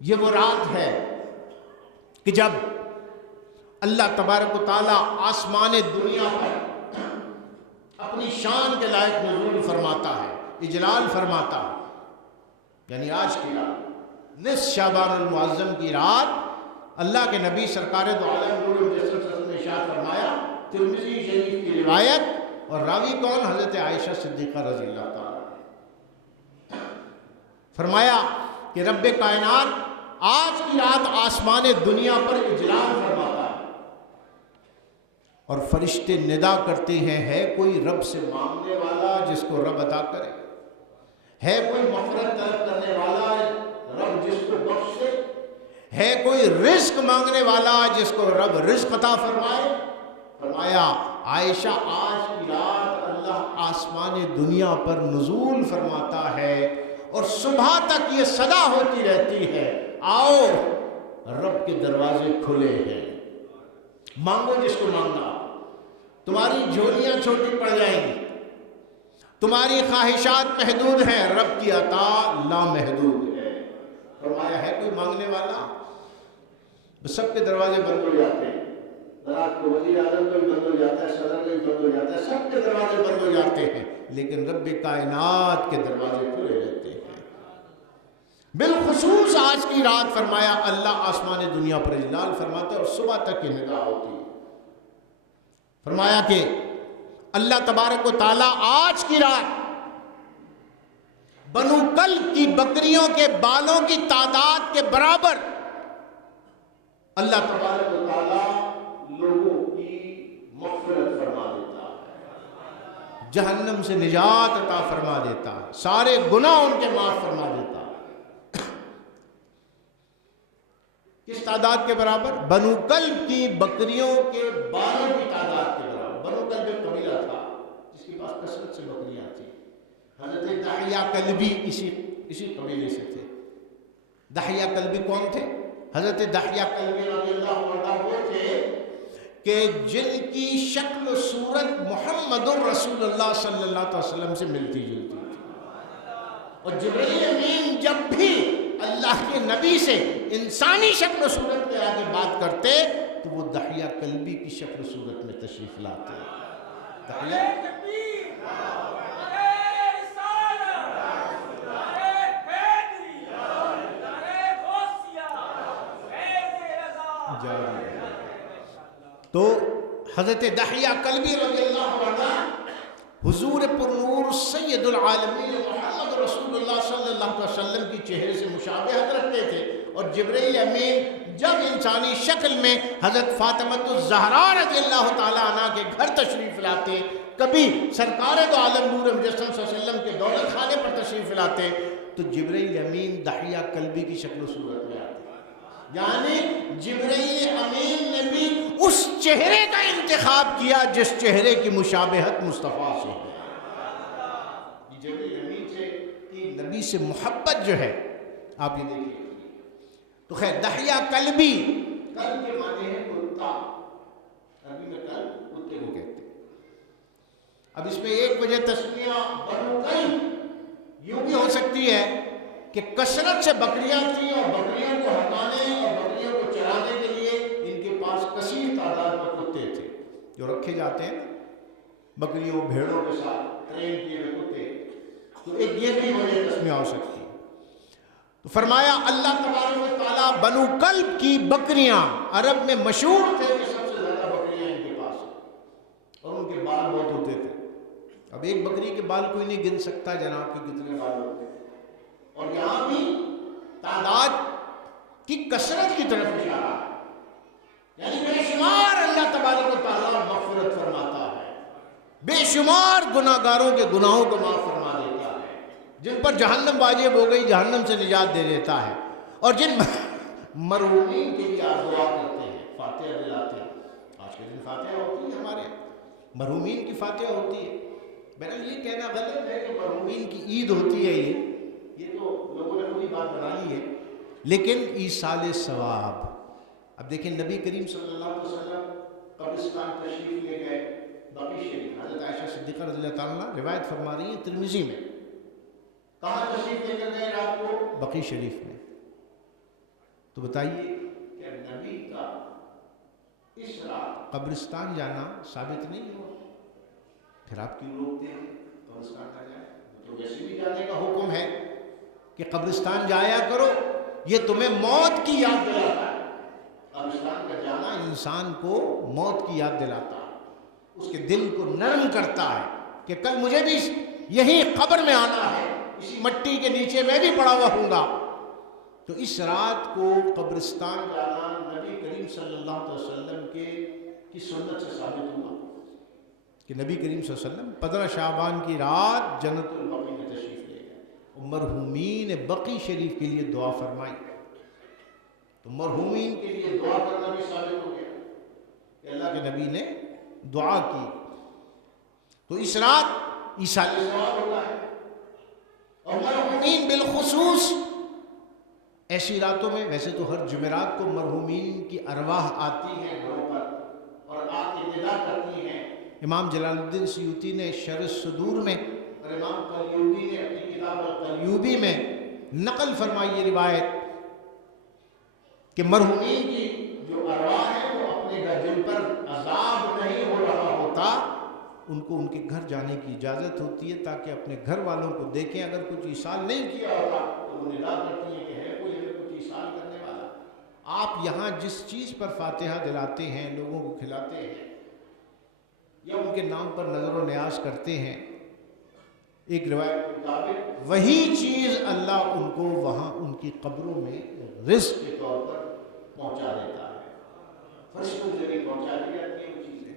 یہ وہ رات ہے کہ جب اللہ تبارک و تعالی آسمان دنیا پر اپنی شان کے لائق نزول فرماتا ہے، اجلال فرماتا ہے. یعنی آج کی رات نصف شعبان المعظم کی رات اللہ کے نبی سرکار دو عالم نور مجسم نے ارشاد فرمایا، ترمذی شریف کی روایت اور راوی کون؟ حضرت عائشہ صدیقہ رضی اللہ تعالی. فرمایا کہ رب کائنات آج کی رات آسمان دنیا پر اجلال فرماتا ہے اور فرشتے ندا کرتے ہیں ہے کوئی رب سے مانگنے والا جس کو رب عطا کرے، ہے کوئی مغفرت طلب کرنے والا رب جس کو بخشے، ہے کوئی رزق مانگنے والا جس کو رب رزق عطا فرمائے. فرمایا عائشہ آج کی رات اللہ آسمان دنیا پر نزول فرماتا ہے اور صبح تک یہ صدا ہوتی رہتی ہے آؤ رب کے دروازے کھلے ہیں، مانگو جس کو مانگنا. تمہاری جھولیاں چھوٹی پڑ جائیں گی، تمہاری خواہشات محدود ہیں، رب کی عطا لامحدود ہے. فرمایا ہے کوئی مانگنے والا؟ سب کے دروازے بند ہو جاتے ہیں. رات کو وزیر اعظم کو بھی بند ہو جاتا ہے، صدر کو بھی بند ہو جاتا ہے، سب کے دروازے بند ہو جاتے ہیں، لیکن رب کائنات کے دروازے کھلے رہتے ہیں. بالخصوص آج کی رات فرمایا اللہ آسمان دنیا پر اجلال فرماتا ہے اور صبح تک کی نگاہ ہوتی ہے. فرمایا کہ اللہ تبارک و تعالیٰ آج کی رات بنو کلب کی بکریوں کے بالوں کی تعداد کے برابر اللہ تبارک و تعالیٰ لوگوں کی مغفرت فرما دیتا ہے، جہنم سے نجات عطا فرما دیتا ہے، سارے گناہ ان کے معاف فرما دیتا ہے. کس تعداد کے برابر؟ بنو کلب کی بکریوں کے بالوں کی تعداد کے برابر. بنو کلب ایک قبیلہ تھا جس کے پاس کثرت سے بکریاں تھیں. حضرت دحیہ کلبی اسی قبیلے سے تھے. دحیہ کلبی کون تھے؟ حضرت دحیہ کلبی رضی اللہ عنہ وہ تھے کہ جن کی شکل و صورت محمد رسول اللہ صلی اللہ علیہ وسلم سے ملتی جلتی تھی. اور جبرائیل امین جب بھی اللہ کے نبی سے انسانی شکل و صورت میں آگے بات کرتے تو وہ دحیہ کلبی کی شکل و صورت میں تشریف لاتے. تو حضرت دحیہ کلبی رضی اللہ عنہ حضور پرنور سید العالمین محمد رسول اللہ صلی اللہ علیہ وسلم کی چہرے سے مشابہت رکھتے تھے. اور جبرائیل امین جب انسانی شکل میں حضرت فاطمۃ الزہراء رضی اللہ تعالیٰ عنہ کے گھر تشریف لاتے، کبھی سرکار دو عالم نور مجسم صلی اللہ علیہ وسلم کے دولت خانے پر تشریف لاتے، تو جبرائیل امین دحیہ کلبی کی شکل و صورت میں آتے. یعنی جبرائیل امین نے بھی اس چہرے کا انتخاب کیا جس چہرے کی مشابہت مصطفیٰ سے ہے. جبرائیل امین سے کہ نبی سے محبت جو ہے آپ یہ دیکھیں. تو خیر دحیہ کلبی، کلب کے معنی ہے کتا، عربی میں کلب کتے کو کہتے ہیں. اب اس میں ایک وجہ تسمیہ بنو کلب یوں بھی ہو سکتی ہے کہ کثرت سے بکریاں تھیں اور بکریوں کو ہٹانے اور بکریوں کو چرانے کے لیے ان کے پاس کثیر تعداد میں کتے تھے جو رکھے جاتے ہیں بکریوں بھیڑوں کے ساتھ ٹرین کیے ہوئے کتے. تو ایک یہ بھی وجہ تسمیہ ہو سکتی ہے. تو فرمایا اللہ تبارک و تعالیٰ بنو کلب کی بکریاں عرب میں مشہور تھے کہ سب سے زیادہ بکریاں ان کے پاس اور ان کے بال بہت ہوتے تھے. اب ایک بکری کے بال کوئی نہیں گن سکتا جناب کہ کتنے بال ہوتے ہیں. اور یہاں بھی تعداد کی کثرت کی طرف اشارہ ہے، یعنی بے شمار اللہ تبارک و تعالیٰ مغفرت فرماتا ہے، بے شمار گناہگاروں کے گناہوں کو معاف فرما دیتا ہے. جن پر جہنم واجب ہو گئی جہنم سے نجات دے دیتا ہے. اور جن مرحومین کے لیے آپ دعا کرتے ہیں، فاتحہ دلاتے ہیں. آج کے دن فاتحہ ہوتی ہے ہمارے مرحومین کی فاتحہ ہوتی ہے. بہرحال یہ کہنا غلط ہے کہ مرحومین کی عید ہوتی ہے، یہ تو لوگوں نے وہی بات بنا لی ہے. لیکن ایصال ثواب. اب دیکھیں نبی کریم صلی اللہ علیہ وسلم قبرستان تشریف لے گئے بقیع شریف. حضرت عائشہ صدیقہ رضی اللہ تعالیٰ عنہ روایت فرما رہی ہیں ترمذی میں. کہاں تشریف لے کر گئے رات کو؟ بقیع شریف میں. تو بتائیے کہ نبی کا اس رات قبرستان جانا ثابت نہیں ہوا، پھر آپ کیوں روکتے ہیں قبرستان نہ جائیں؟ تو ویسے بھی جانے کا حکم ہے کہ قبرستان جایا کرو، یہ تمہیں موت کی یاد دلاتا ہے. قبرستان کا جانا انسان کو موت کی یاد دلاتا ہے، اس کے دل کو نرم کرتا ہے کہ کل مجھے بھی یہی قبر میں آنا ہے، اسی مٹی کے نیچے میں بھی پڑا ہوا ہوں گا. تو اس رات کو قبرستان جانا نبی کریم صلی اللہ علیہ وسلم کی سنت سے ثابت ہوا کہ نبی کریم صلی اللہ علیہ وسلم 15 شعبان کی رات جنت البقیع میں تشریف لے گئے اور مرحومین بقیع شریف کے لیے دعا فرمائی. تو مرحومین کے لیے دعا کرنا بھی ثابت ہو گیا کہ اللہ کے نبی نے دعا کی. تو اس رات ایصال ثواب ہوتا ہے. اور مرحومین بالخصوص ایسی راتوں میں، ویسے تو ہر جمعرات کو مرحومین کی ارواح آتی ہیں گھروں پر اور آ کے ندا کرتی ہیں. امام جلال الدین سیوطی نے شرح الصدور میں اور امام قلیوبی نے اپنی کتاب القلیوبی میں نقل فرمائی یہ روایت کہ مرحومین کی جو ارواح ہیں وہ اپنے گھر جن پر عذاب نہیں ہو رہا ہوتا ان کو ان کے گھر جانے کی اجازت ہوتی ہے تاکہ اپنے گھر والوں کو دیکھیں. اگر کچھ ایصال نہیں کیا ہوتا تو وہ ندا کرتی ہیں کہ ہے کوئی ہمیں کچھ ایصال کرنے والا. آپ یہاں جس چیز پر فاتحہ دلاتے ہیں، لوگوں کو کھلاتے ہیں یا ان کے نام پر نظر و نیاز کرتے ہیں، ایک روایت کے مطابق وہی چیز اللہ ان کو وہاں ان کی قبروں میں رزق کے طور پر پہنچا دیتا ہے. فرشتوں کے ذریعے پہنچا دی جاتی ہیں وہ چیزیں.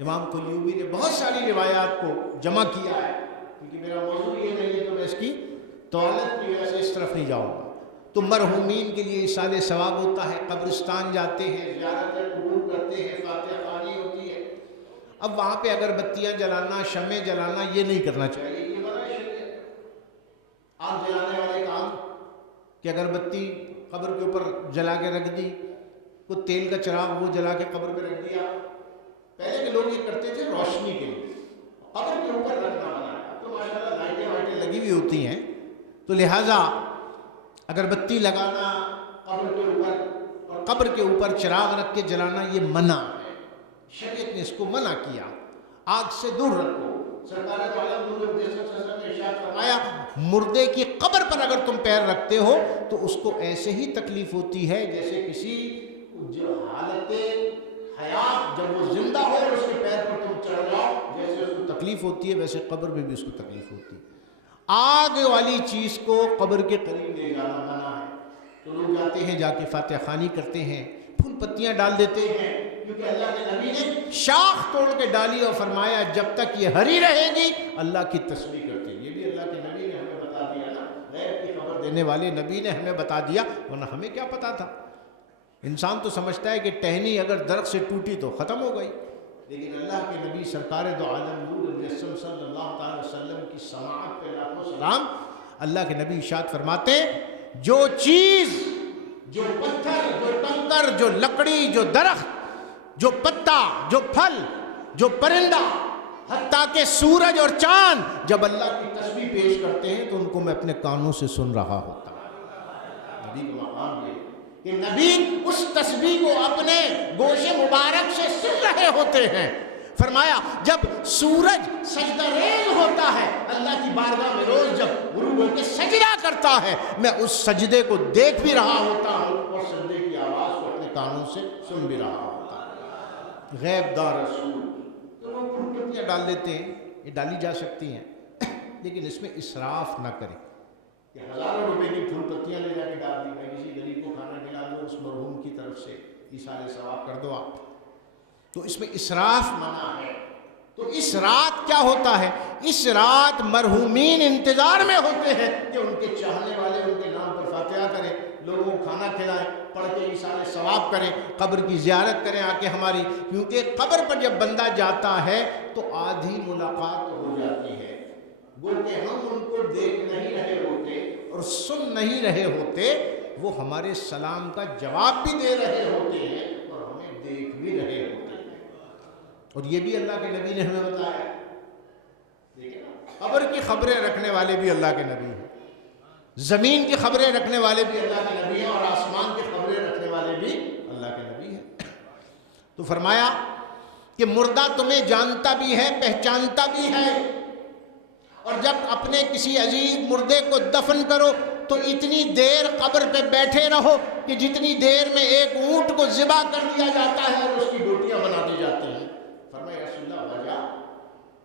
امام قلیوبی نے بہت ساری روایات کو جمع کیا ہے، کیونکہ میرا موضوع یہ نہیں ہے تو میں اس کی طوالت کی وجہ سے اس طرف نہیں جاؤں گا. تو مرحومین کے لیے ایصال ثواب ہوتا ہے، قبرستان جاتے ہیں، زیارت قبور کرتے ہیں، فاتحہ خوانی ہوتی ہے. اب وہاں پہ اگربتیاں جلانا، شمع جلانا یہ نہیں کرنا چاہیے، یہ منع ہے شریعت۔ آگ جلانے والے کام کہ اگربتی قبر کے اوپر جلا کے رکھ دی، کوئی تیل کا چراغ وہ جلا کے قبر پہ رکھ دیا۔ پہلے کے لوگ یہ کرتے تھے روشنی کے لیے، قبر کے اوپر رکھنا منع ہے۔ اب تو ماشاءاللہ لائٹیں وائٹیں لگی ہوئی ہوتی ہیں، تو لہٰذا اگربتی لگانا قبر کے اوپر اور قبر کے اوپر چراغ رکھ کے جلانا یہ منع ہے، شریعت نے اس کو منع کیا۔ آگ سے دور رکھو۔ سرکار دو عالم حضور صلی اللہ علیہ وسلم نے ارشاد فرمایا مردے کی قبر پر اگر تم پیر رکھتے ہو تو اس کو ایسے ہی تکلیف ہوتی ہے جیسے کسی جو حالت حیات جب وہ زندہ ہو اور اس کے پیر پر تم چڑھ جاؤ جیسے اس کو تکلیف ہوتی ہے، ویسے قبر میں بھی اس کو تکلیف ہوتی ہے۔ آگ والی چیز کو قبر کے قریب لے جانا منع ہے۔ تو لوگ جاتے ہیں، جا کے فاتحہ خوانی کرتے ہیں، پھول پتیاں ڈال دیتے ہیں، کیونکہ اللہ کے نبی نے شاخ توڑ کے ڈالی اور فرمایا جب تک یہ ہری رہے گی اللہ کی تسبیح کرتے ہیں۔ یہ بھی اللہ کے نبی نے ہمیں بتا دیا نا، غیب کی خبر دینے والے نبی نے ہمیں بتا دیا، ورنہ ہمیں کیا پتا تھا۔ انسان تو سمجھتا ہے کہ ٹہنی اگر درخت سے ٹوٹی تو ختم ہو گئی، لیکن اللہ کے نبی سرکار دو عالم نور مجسم صلی اللہ تعالی وسلم کی سماعت پہ لاکھوں سلام، اللہ کے نبی ارشاد فرماتے ہیں جو چیز، جو پتھر، جو کنکر، جو لکڑی، جو درخت، جو پتا، جو پھل، جو پرندہ، حتیٰ کہ سورج اور چاند جب اللہ کی تسبیح پیش کرتے ہیں تو ان کو میں اپنے کانوں سے سن رہا ہوتا ہوں۔ نبی کا مقام یہ کہ نبی اس تسبیح کو اپنے گوش مبارک سے سن رہے ہوتے ہیں۔ فرمایا جب سورج سجدہ ریز ہوتا ہے اللہ کی بارگاہ میں، روز جب غروب ہو کے سجدہ کرتا ہے، میں اس سجدے کو دیکھ بھی رہا ہوتا ہوں اور سجدے کی آواز کو اپنے کانوں سے سن بھی رہا ہوتا ہوں۔ غیب دار رسول تو وہ پھول پتیاں ڈال دیتے ہیں، یہ ڈالی جا سکتی ہیں لیکن اس میں اسراف نہ کریں کہ ہزاروں روپے کی پھول پتیاں لے جا کے ڈال دی، میں کسی غریب کو کھانا کھلا دو، اس مرحوم کی طرف سے ایصال ثواب کر دو آپ، تو اس میں اسراف منع ہے۔ تو اس رات کیا ہوتا ہے؟ اس رات مرحومین انتظار میں ہوتے ہیں کہ ان کے چاہنے والے ان کے نام پر فاتحہ کریں، لوگوں کو کھانا کھلائیں، پڑھ کے ایصال ثواب کریں، قبر کی زیارت کریں آ کے ہماری، کیونکہ قبر پر جب بندہ جاتا ہے تو آدھی ملاقات ہو جاتی ہے، گو کہ ہم ان کو دیکھ نہیں رہے ہوتے اور سن نہیں رہے ہوتے، وہ ہمارے سلام کا جواب بھی دے رہے ہوتے ہیں اور ہمیں دیکھ بھی رہے ہوتے ہیں۔ اور یہ بھی اللہ کے نبی نے ہمیں بتایا، قبر کی خبریں رکھنے والے بھی اللہ کے نبی ہیں، زمین کی خبریں رکھنے والے بھی اللہ کے نبی ہیں، اور آسمان کی خبریں رکھنے والے بھی اللہ کے نبی ہیں۔ تو فرمایا کہ مردہ تمہیں جانتا بھی ہے، پہچانتا بھی ہے، اور جب اپنے کسی عزیز مردے کو دفن کرو تو اتنی دیر قبر پہ بیٹھے رہو کہ جتنی دیر میں ایک اونٹ کو ذبح کر دیا جاتا ہے اور اس کی بوٹیاں بنا دی جاتی ہیں۔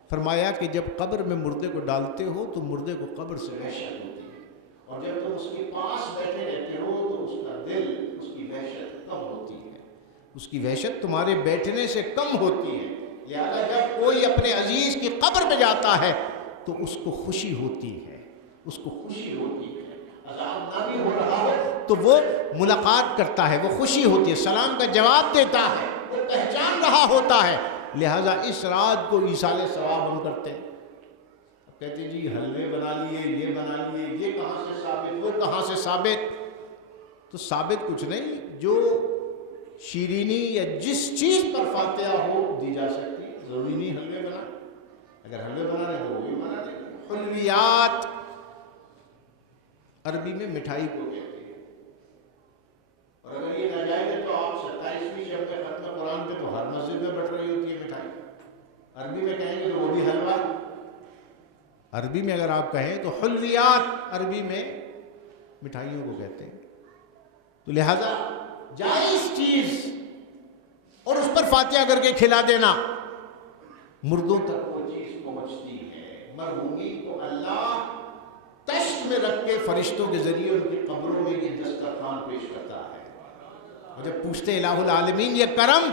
فرمایا کہ جب قبر میں مردے کو ڈالتے ہو تو مردے کو قبر سے وحشت ہوتی ہے، اور جب تم اس کے پاس بیٹھے رہتے ہو تو اس کا دل، اس کی وحشت کم ہوتی ہے، اس کی وحشت تمہارے بیٹھنے سے کم ہوتی ہے۔ لہذا جب کوئی اپنے عزیز کی قبر پہ جاتا ہے تو اس کو خوشی ہوتی ہے، اس کو خوشی ہوتی ہے، عذاب نہ بھی ہو رہا ہو تو وہ ملاقات کرتا ہے، وہ خوشی ہوتی ہے، سلام کا جواب دیتا ہے، وہ پہچان رہا ہوتا ہے۔ لہٰذا اس رات کو ایصال ثواب ہم کرتے ہیں۔ کہتے ہیں جی حلوے بنا لیے، یہ بنا لیے، یہ کہاں سے ثابت، وہ کہاں سے ثابت؟ تو ثابت کچھ نہیں، جو شیرینی یا جس چیز پر فاتحہ ہو دی جا سکتی ہے، ضروری نہیں حلوے بنا، اگر حلوے بنا رہے تو وہ بھی بنا دیں۔ حلویات عربی میں مٹھائی کو کہتے ہیں، اور اگر یہ ناجائز ہے تو آپ 27ویں شب میں ختم قرآن پہ تو ہر مسجد میں بٹ رہی ہوتی ہے مٹھائی، عربی میں کہیں گے تو وہ بھی حلوہ، عربی میں اگر آپ کہیں تو حلویات عربی میں مٹھائیوں کو کہتے ہیں۔ تو لہذا جائز چیز اور اس پر فاتحہ کر کے کھلا دینا، مردوں تک وہ چیز پہنچتی ہے۔ مرحومین کو اللہ تشت میں رکھ کے فرشتوں کے ذریعے ان کی قبروں میں یہ دسترخوان پیش کرتا ہے، اور جب پوچھتے الہ العالمین یہ کرم،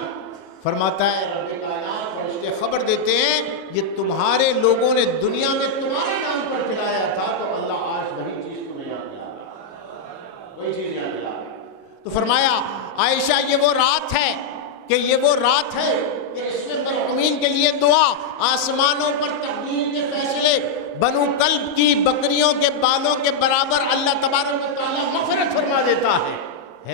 فرماتا ہے رب کائنات، فرشتے خبر دیتے ہیں یہ تمہارے لوگوں نے دنیا میں تمہارے نام پر کھلایا تھا تو اللہ آج وہی چیز تمہیں یاد دلا رہا، وہی چیز یاد دلا رہا۔ تو فرمایا عائشہ یہ وہ رات ہے کہ یہ وہ رات ہے کہ اس میں مرحومین خواتین کے لیے دعا، آسمانوں پر تقدیر کے فیصلے، بنو کلب کی بکریوں کے بالوں کے برابر اللہ تبارک و تعالیٰ مغفرت فرما دیتا ہے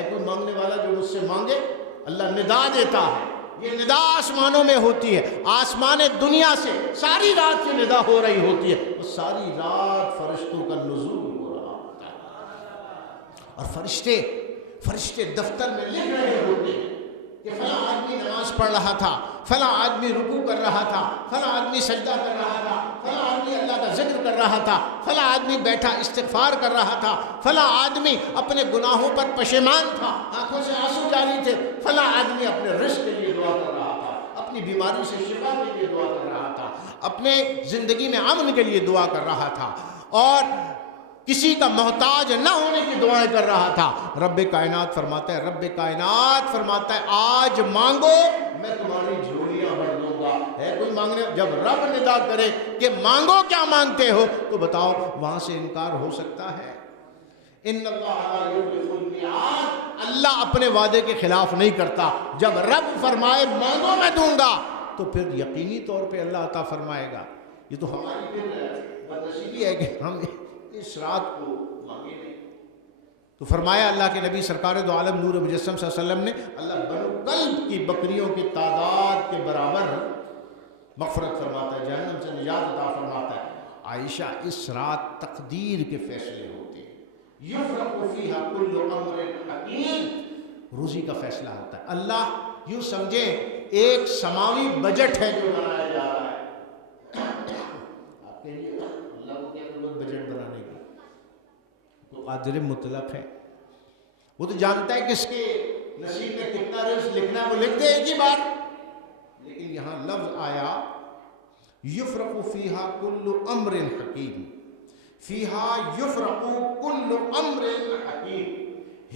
کوئی مانگنے والا جو مجھ سے مانگے، اللہ ندا دیتا ہے، یہ ندا آسمانوں میں ہوتی ہے، آسمان دنیا سے ساری رات کی ندا ہو رہی ہوتی ہے، وہ ساری رات فرشتوں کا نزول ہو رہا ہوتا ہے، اور فرشتے دفتر میں لکھ رہے ہوتے ہیں کہ فلاں آدمی نماز پڑھ رہا تھا، فلاں آدمی رکوع کر رہا تھا، فلاں آدمی سجدہ کر رہا تھا، فلاں آدمی اللہ کا ذکر کر رہا تھا، فلاں آدمی بیٹھا استغفار کر رہا تھا، فلاں آدمی اپنے گناہوں پر پشیمان تھا، آنکھوں سے آنسو جاری تھے، فلاں آدمی اپنے رزق کے لیے دعا کر رہا تھا، اپنی بیماری سے شفا کے لیے دعا کر رہا تھا، اپنے زندگی میں امن کے لیے دعا کر رہا تھا، اور کسی کا محتاج نہ ہونے کی دعائیں کر رہا تھا۔ رب کائنات فرماتا ہے آج مانگو میں تمہاری جھولیاں بھر دوں گا۔ ہے کوئی مانگنے؟ جب رب ندا کرے کہ مانگو کیا مانگتے ہو تو بتاؤ وہاں سے انکار ہو سکتا ہے؟ ان اللہ لا یخلف المیعاد، اللہ اپنے وعدے کے خلاف نہیں کرتا، جب رب فرمائے مانگو میں دوں گا تو پھر یقینی طور پہ اللہ عطا فرمائے گا۔ یہ تو ہماری پھر بدنصیبی ہے کہ ہم اس رات کو مانگے نہیں۔ تو فرمایا اللہ کے نبی سرکار دو عالم نور مجسم صلی اللہ علیہ وسلم نے، اللہ بنو کلب کی بکریوں کی تعداد کے برابر مغفرت فرماتا ہے، جہنم سے نجات عطا فرماتا ہے۔ عائشہ اس رات تقدیر کے فیصلے ہوتے ہیں، یفرق فیہا کل امر حکیم، روزی کا فیصلہ ہوتا ہے۔ اللہ یوں سمجھیں ایک سماوی بجٹ ہے جو بنایا جا رہا ہے، آپ کہیے اللہ کو کیا ضرورت بجٹ بنانے کی، تو قادر مطلق ہے، وہ تو جانتا ہے کس کے نصیب میں کتنا رزق لکھنا ہے، وہ لکھ دے ایک ہی بار۔ لیکن یہاں لفظ آیا یفرق فیہا کل امر حکیم، فیہا یفرق کل امر حکیم،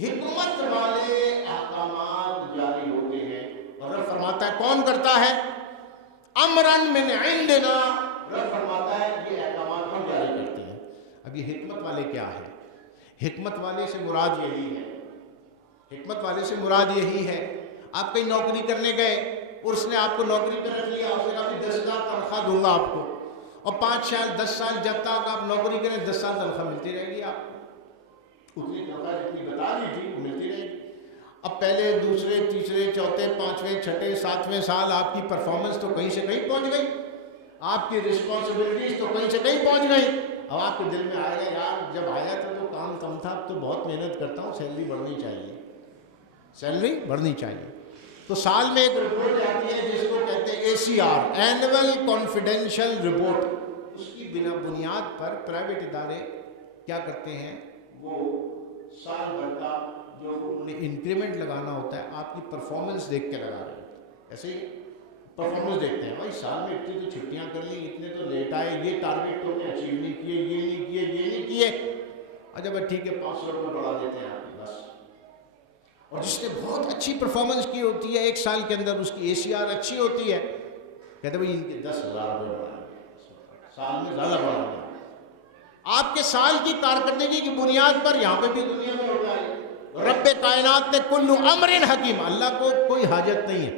حکمت والے احکامات جاری ہوتے ہیں۔ اور رب فرماتا ہے کون کرتا ہے؟ امرن من عندنا، رب فرماتا ہے یہ احکامات ہم جاری کرتے ہیں۔ اب یہ حکمت والے کیا ہے؟ حکمت والے سے مراد یہی ہے، حکمت والے سے مراد یہی ہے، آپ کہیں نوکری کرنے گئے اور اس نے آپ کو نوکری پہ رکھ لیا، اس نے کہا 10,000 تنخواہ دوں گا آپ کو، اور 5 سال 10 سال جب تک آپ نوکری کریں 10 سال تنخواہ ملتی رہے گی، آپ کو اتنی تنخواہ جتنی بتا دی تھی وہ ملتی رہے گی۔ اب پہلے دوسرے تیسرے چوتھے پانچویں چھٹے ساتویں سال آپ کی پرفارمنس تو کہیں سے کہیں پہنچ گئی، آپ کی رسپانسبلٹیز تو کہیں سے کہیں پہنچ گئی۔ اب آپ کے دل میں آئے گا یار جب آیا تھا تو کام کم تھا، اب تو بہت محنت کرتا ہوں، سیلری بڑھنی چاہیے، سیلری بڑھنی چاہیے۔ تو سال میں ایک رپورٹ آتی ہے جس کو کہتے ہیں ACR، اینول کانفیڈینشیل رپورٹ، اس کی بنا بنیاد پر پرائیویٹ ادارے کیا کرتے ہیں، وہ سال بھر کا جو انہوں نے انکریمنٹ لگانا ہوتا ہے آپ کی پرفارمنس دیکھ کے لگا رہے ہیں، ایسے ہی پرفارمنس دیکھتے ہیں، بھائی سال میں اتنی تو چھٹیاں کر لی، اتنے تو لیٹ آئے، یہ ٹارگیٹ تو نے اچیو نہیں کیے، یہ نہیں کیے، یہ نہیں کیے، اچھا بھائی ٹھیک ہے 500 روپے بڑھا دیتے ہیں آپ کی بس۔ اور جس نے بہت اچھی پرفارمنس کی ہوتی ہے ایک سال کے اندر، اس کی ACR اچھی ہوتی ہے، کہتے ہیں بھائی ان کے 10,000 روپے بڑھا دیں، سال میں زیادہ بڑھا دیں۔ آپ کے سال کی کارکردگی کی بنیاد پر یہاں پہ بھی دنیا میں ہوتا ہے۔ رب کائنات نے کل امر حکیم، اللہ کو کوئی حاجت نہیں ہے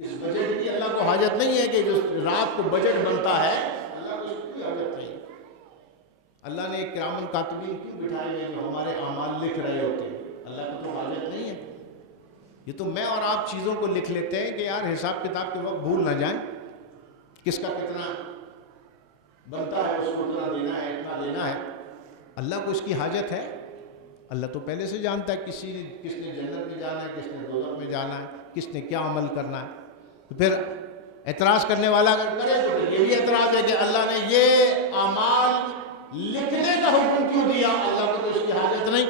اس بجٹ کی، اللہ کو حاجت نہیں ہے کہ جو رات کو بجٹ بنتا ہے، اللہ کو اس کی کوئی حاجت نہیں۔ اللہ نے ایک کرامن کاتبین کیوں بٹھائے ہیں جو ہمارے اعمال لکھ رہے ہوتے ہیں، اللہ کو تو حاجت نہیں ہے۔ یہ تو میں اور آپ چیزوں کو لکھ لیتے ہیں کہ یار حساب کتاب کے وقت بھول نہ جائیں، کس کا کتنا بنتا ہے، اس کو اتنا دینا ہے، اتنا دینا ہے۔ اللہ کو اس کی حاجت ہے؟ اللہ تو پہلے سے جانتا ہے کس نے جنت میں جانا ہے، کس نے دوزخ میں جانا ہے، کس نے کیا عمل کرنا ہے۔ تو پھر اعتراض کرنے والا اگر کرے تو پھر یہ بھی اعتراض ہے کہ اللہ نے یہ اعمال لکھنے کا حکم کیوں دیا، اللہ کو تو اس کی حاجت نہیں۔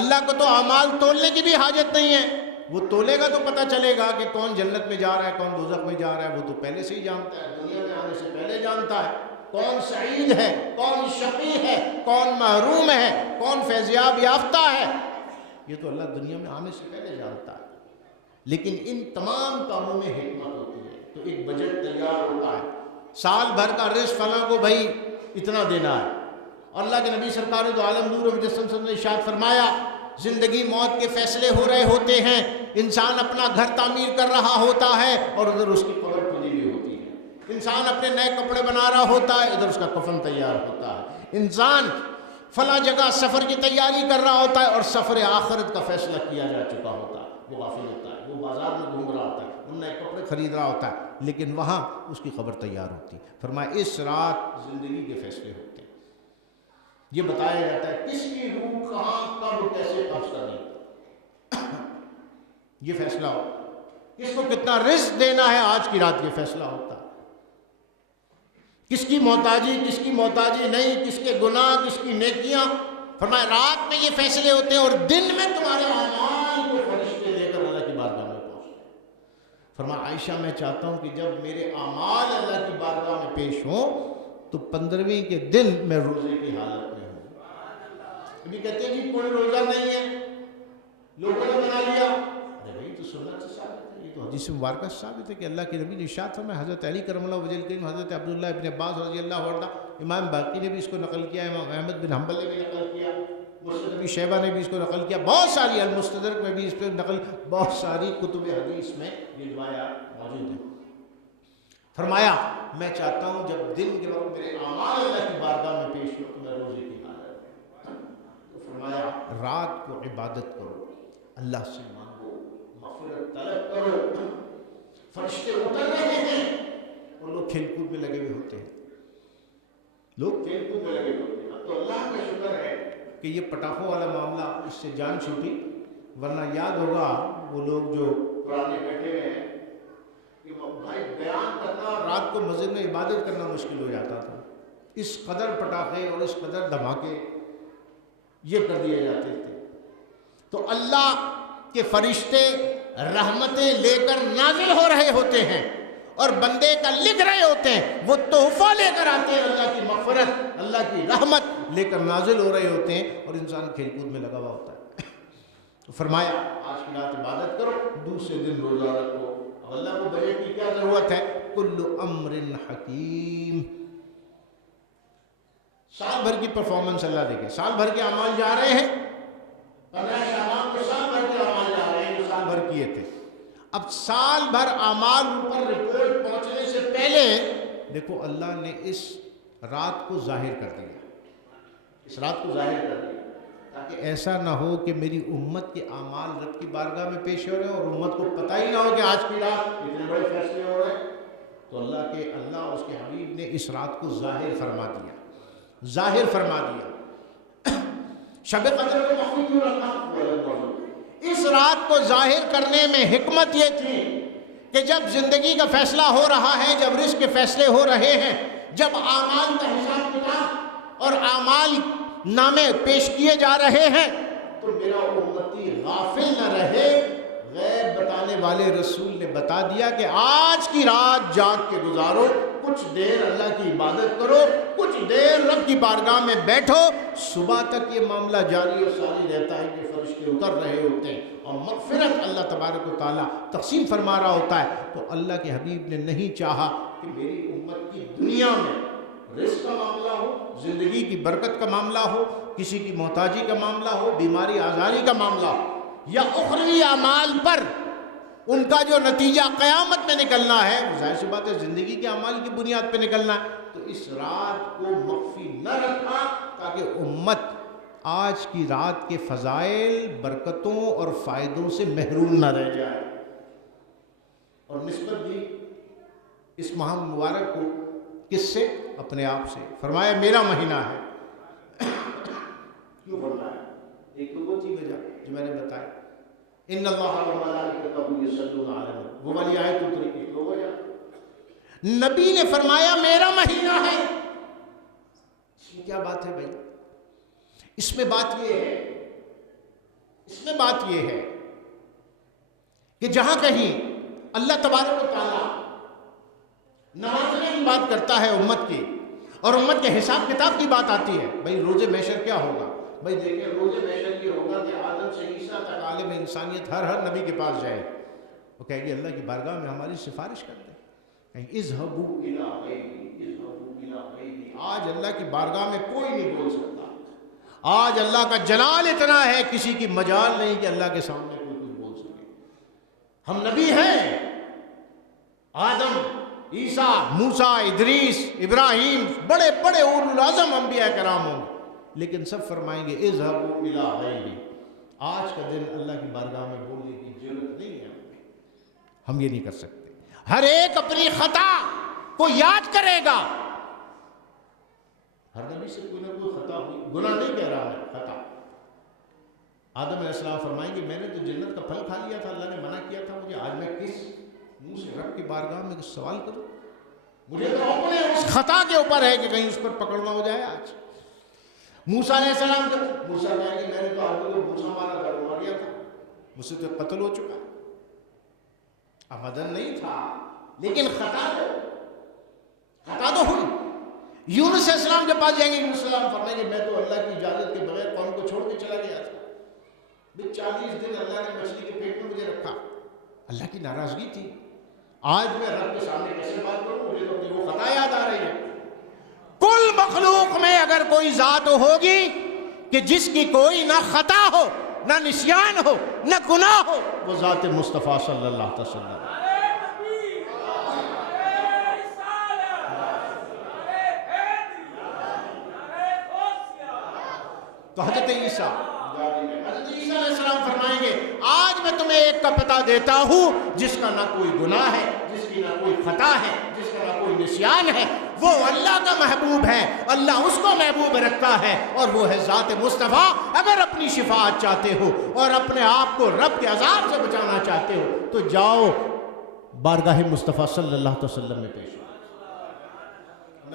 اللہ کو تو اعمال تولنے کی بھی حاجت نہیں ہے، وہ تولے گا تو پتہ چلے گا کہ کون جنت میں جا رہا ہے کون دوزخ میں جا رہا ہے، وہ تو پہلے سے ہی جانتا ہے، دنیا میں آنے سے پہلے جانتا ہے کون سعید ہے، کون شقی ہے، کون محروم ہے، کون فیضیاب یافتہ ہے، یہ تو اللہ دنیا میں آنے سے پہلے جانتا ہے۔ لیکن ان تمام کاموں میں حکمت ہوتی ہے، تو ایک بجٹ تیار ہوتا ہے، سال بھر کا رزق فلاں کو بھائی اتنا دینا ہے۔ اور اللہ کے نبی سرکار دو عالم نور مجسم صلی اللہ علیہ وسلم نے ارشاد فرمایا زندگی موت کے فیصلے ہو رہے ہوتے ہیں، انسان اپنا گھر تعمیر کر رہا ہوتا ہے اور ادھر اس کی قبر کھلی ہوئی ہوتی ہے، انسان اپنے نئے کپڑے بنا رہا ہوتا ہے، ادھر اس کا کفن تیار ہوتا ہے۔ انسان فلاں جگہ سفر کی تیاری کر رہا ہوتا ہے اور سفر آخرت کا فیصلہ کیا جا چکا ہوتا ہے، وہ غافل ہوتا ہے، وہ بازار میں گھوم رہا ہوتا ہے، ان نئے کپڑے خرید رہا ہوتا ہے، لیکن وہاں اس کی خبر تیار ہوتی ہے۔ فرمایا اس رات زندگی کے فیصلے ہوتے ہیں۔ یہ بتایا جاتا ہے کس کی روح کہاں کب کیسے قبض کرنی، یہ فیصلہ ہو، کس کو کتنا رزق دینا ہے، آج کی رات یہ فیصلہ ہوتا ہے۔ کس کی محتاجی نہیں، کس کے گناہ، کس کی نیکیاں۔ فرمایا رات میں یہ فیصلے ہوتے ہیں اور دن میں تمہارے اعمال کو فرشتے لے کر اللہ کی بارگاہ میں پہنچتے ہیں۔ فرمایا عائشہ میں چاہتا ہوں کہ جب میرے اعمال اللہ کی بارگاہ میں پیش ہوں تو 15ویں کے دن میں روزے کی حالت میں ہوں۔ ابھی کہتے ہیں کہ کوئی روزہ نہیں ہے، لوگوں نے بنا لیا، ارے بھائی تو سنت سے ثابت ہے، یہ تو حدیث مبارکہ سے ثابت ہے کہ اللہ کے نبی نے ارشاد فرمایا۔ حضرت علی کرم اللہ وجہ الکریم، حضرت عبداللہ ابن عباس رضی اللہ عنہ، امام باقی نے بھی اس کو نقل کیا، امام احمد بن حنبل نے بھی نقل کیا، مسند ابی شیبہ نے بھی اس کو نقل کیا، بہت ساری المستدرک میں بھی اس پہ نقل، بہت ساری کتب حدیث میں یہ روایات موجود ہیں۔ فرمایا میں چاہتا ہوں جب دن کے وقت میرے اعمال اللہ کی بارگاہ میں پیش ہو تو میں روزے کی حالت میں۔ تو فرمایا رات کو عبادت کرو، اللہ سے مانگو، مغفرت طلب کرو۔ فرشتے اتر رہے ہیں اور لوگ کھیل کود میں لگے ہوئے ہوتے ہیں، لوگ کھیل کود میں لگے ہوئے ہوتے ہیں۔ تو اللہ کا شکر ہے کہ یہ پٹاخوں والا معاملہ اس سے جان چھوٹی، ورنہ یاد ہوگا وہ لوگ جو قرآن بیٹھے ہوئے ہیں کہ بھائی بیان کرنا اور رات کو مسجد میں عبادت کرنا مشکل ہو جاتا تھا، اس قدر پٹاخے اور اس قدر دھماکے یہ کر دیے جاتے تھے۔ تو اللہ کے فرشتے رحمتیں لے کر نازل ہو رہے ہوتے ہیں اور بندے کا لکھ رہے ہوتے ہیں، وہ تحفہ لے کر آتے ہیں، اللہ کی مغفرت، اللہ کی رحمت لے کر نازل ہو رہے ہوتے ہیں اور انسان کھیل کود میں لگا ہوا ہوتا ہے۔ تو فرمایا آج کی رات عبادت کرو، دوسرے دن روزہ رکھو۔ اب اللہ کو بجٹ کی کیا ضرورت ہے؟ کل امر حکیم، سال بھر کی پرفارمنس اللہ دیکھے، سال بھر کے اعمال جا رہے ہیں، 15 شعبان کو سال بھر کے اعمال جا رہے ہیں جو سال بھر کیے تھے۔ اب سال بھر اعمال پر رپورٹ پہنچنے سے پہلے دیکھو اللہ نے اس رات کو ظاہر کر دیا، اس رات کو ظاہر کر دیا تاکہ ایسا نہ ہو کہ میری امت کے اعمال رب کی بارگاہ میں پیش ہو رہے ہیں اور امت کو پتہ ہی نہ ہو کہ آج کی رات اتنے بڑے فیصلے ہو رہے ہیں۔ تو اللہ اس کے حبیب نے اس رات کو ظاہر فرما دیا، ظاہر فرما دیا۔ شب قدر کو مخفی کیوں رکھا؟ اس رات کو ظاہر کرنے میں حکمت یہ تھی کہ جب زندگی کا فیصلہ ہو رہا ہے، جب رزق کے فیصلے ہو رہے ہیں، جب اعمال کا حساب کتاب اور اعمال نامے پیش کیے جا رہے ہیں، تو میرا امتی غافل نہ رہے۔ غیب بتانے والے رسول نے بتا دیا کہ آج کی رات جاگ کے گزارو، کچھ دیر اللہ کی عبادت کرو، کچھ دیر رب کی بارگاہ میں بیٹھو، صبح تک یہ معاملہ جاری و ساری رہتا ہے کہ فرشتے اتر رہے ہوتے ہیں اور مغفرت اللہ تبارک و تعالیٰ تقسیم فرما رہا ہوتا ہے۔ تو اللہ کے حبیب نے نہیں چاہا کہ میری امت کی دنیا میں رزق کا معاملہ ہو، زندگی کی برکت کا معاملہ ہو، کسی کی محتاجی کا معاملہ ہو، بیماری آزاری کا معاملہ ہو، یا اخروی اعمال پر ان کا جو نتیجہ قیامت میں نکلنا ہے، ظاہر سی بات ہے زندگی کے اعمال کی بنیاد پہ نکلنا ہے، تو اس رات کو مخفی نہ رکھا تاکہ امت آج کی رات کے فضائل، برکتوں اور فائدوں سے محروم نہ رہ جائے۔ اور نسبت دی اس ماہ مبارک کو کس سے؟ اپنے آپ سے۔ فرمایا میرا مہینہ ہے۔ کیوں فرمایا؟ ایک تو وہ تھی وجہ جو میں نے بتائی، ان اللہ وملائکتہ یصلون علی النبی، وہ والی آیت اتری، ایک تو وجہ نبی نے فرمایا میرا مہینہ ہے۔ اس میں کیا بات ہے بھائی؟ اس میں بات یہ ہے کہ جہاں کہیں اللہ تبارک و تعالیٰ نوازنے کی بات کرتا ہے امت کی اور امت کے حساب کتاب کی بات آتی ہے، بھائی روز محشر کیا ہوگا؟ بھائی دیکھیں روز محشر یہ ہوگا کہ آدم سے عیسیٰ تک عالم انسانیت ہر نبی کے پاس جائے، وہ کہے گی اللہ کی بارگاہ میں ہماری سفارش کر دیں، کہیں اذهبوا الی غیری، اذهبوا الی غیری۔ آج اللہ کی بارگاہ میں کوئی نہیں بول سکتا، آج اللہ کا جلال اتنا ہے کسی کی مجال نہیں کہ اللہ کے سامنے کوئی کچھ بول سکے۔ ہم نبی ہیں، آدم عیسیٰ، موسیٰ، ادریس، ابراہیم، بڑے بڑے اولو العزم انبیاء کرام ہوں گے، لیکن سب فرمائیں گے اذهبوا الی غیری. آج کا دن اللہ کی بارگاہ میں بولنے کی ضرورت نہیں ہے ہم یہ نہیں کر سکتے. ہر ایک اپنی خطا کو یاد کرے گا. ہر نبی سے کوئی نہ کوئی خطا ہوئی، گناہ نہیں کہہ رہا ہے، خطا. آدم علیہ السلام فرمائیں گے میں نے تو جنت کا پھل کھا لیا تھا، اللہ نے منع کیا تھا مجھے، آج میں کس منہ سے رب کی بارگاہ میں سوال کروں؟ مجھے تو اپنے اس خطا کے اوپر ہے کہ کہیں اس پر پکڑنا ہو جائے. آج موسیٰ علیہ السلام موسیٰ کہیں گے میں نے تو آدمی کو موسیٰ مارا تھا، مار دیا تھا، مجھ سے تو قتل ہو چکا. عمدن نہیں تھا لیکن خطا تو ہوئی. یونس علیہ السلام کے پاس جائیں گے، یونس علیہ السلام فرمائیں گے میں تو اللہ کی اجازت کے بغیر قوم کو چھوڑ کے چلا گیا تھا. 40 دن اللہ نے مچھلی کے پیٹ میں مجھے رکھا، اللہ کی ناراضگی تھی. آج میں رب کے سامنے کیسے بات کروں؟ مجھے تو اپنی وہ خطا یاد آ رہی ہے. کل مخلوق میں اگر کوئی ذات ہوگی کہ جس کی کوئی نہ خطا ہو، نہ نسیان ہو، نہ گناہ ہو، وہ ذات مصطفیٰ صلی اللہ علیہ وسلم. تو حضرت عیسیٰ علیہ السلام فرمائیں گے آج میں تمہیں ایک کا پتہ دیتا ہوں جس کا نہ کوئی گناہ ہے، جس کی نہ کوئی خطا ہے، جس کا نہ کوئی نسیان ہے، وہ اللہ کا محبوب ہے، اللہ اس کو محبوب رکھتا ہے، اور وہ ہے ذات مصطفیٰ. اگر اپنی شفاعت چاہتے ہو اور اپنے آپ کو رب کے عذاب سے بچانا چاہتے ہو تو جاؤ بارگاہ مصطفیٰ صلی اللہ علیہ وسلم میں پیش ہو.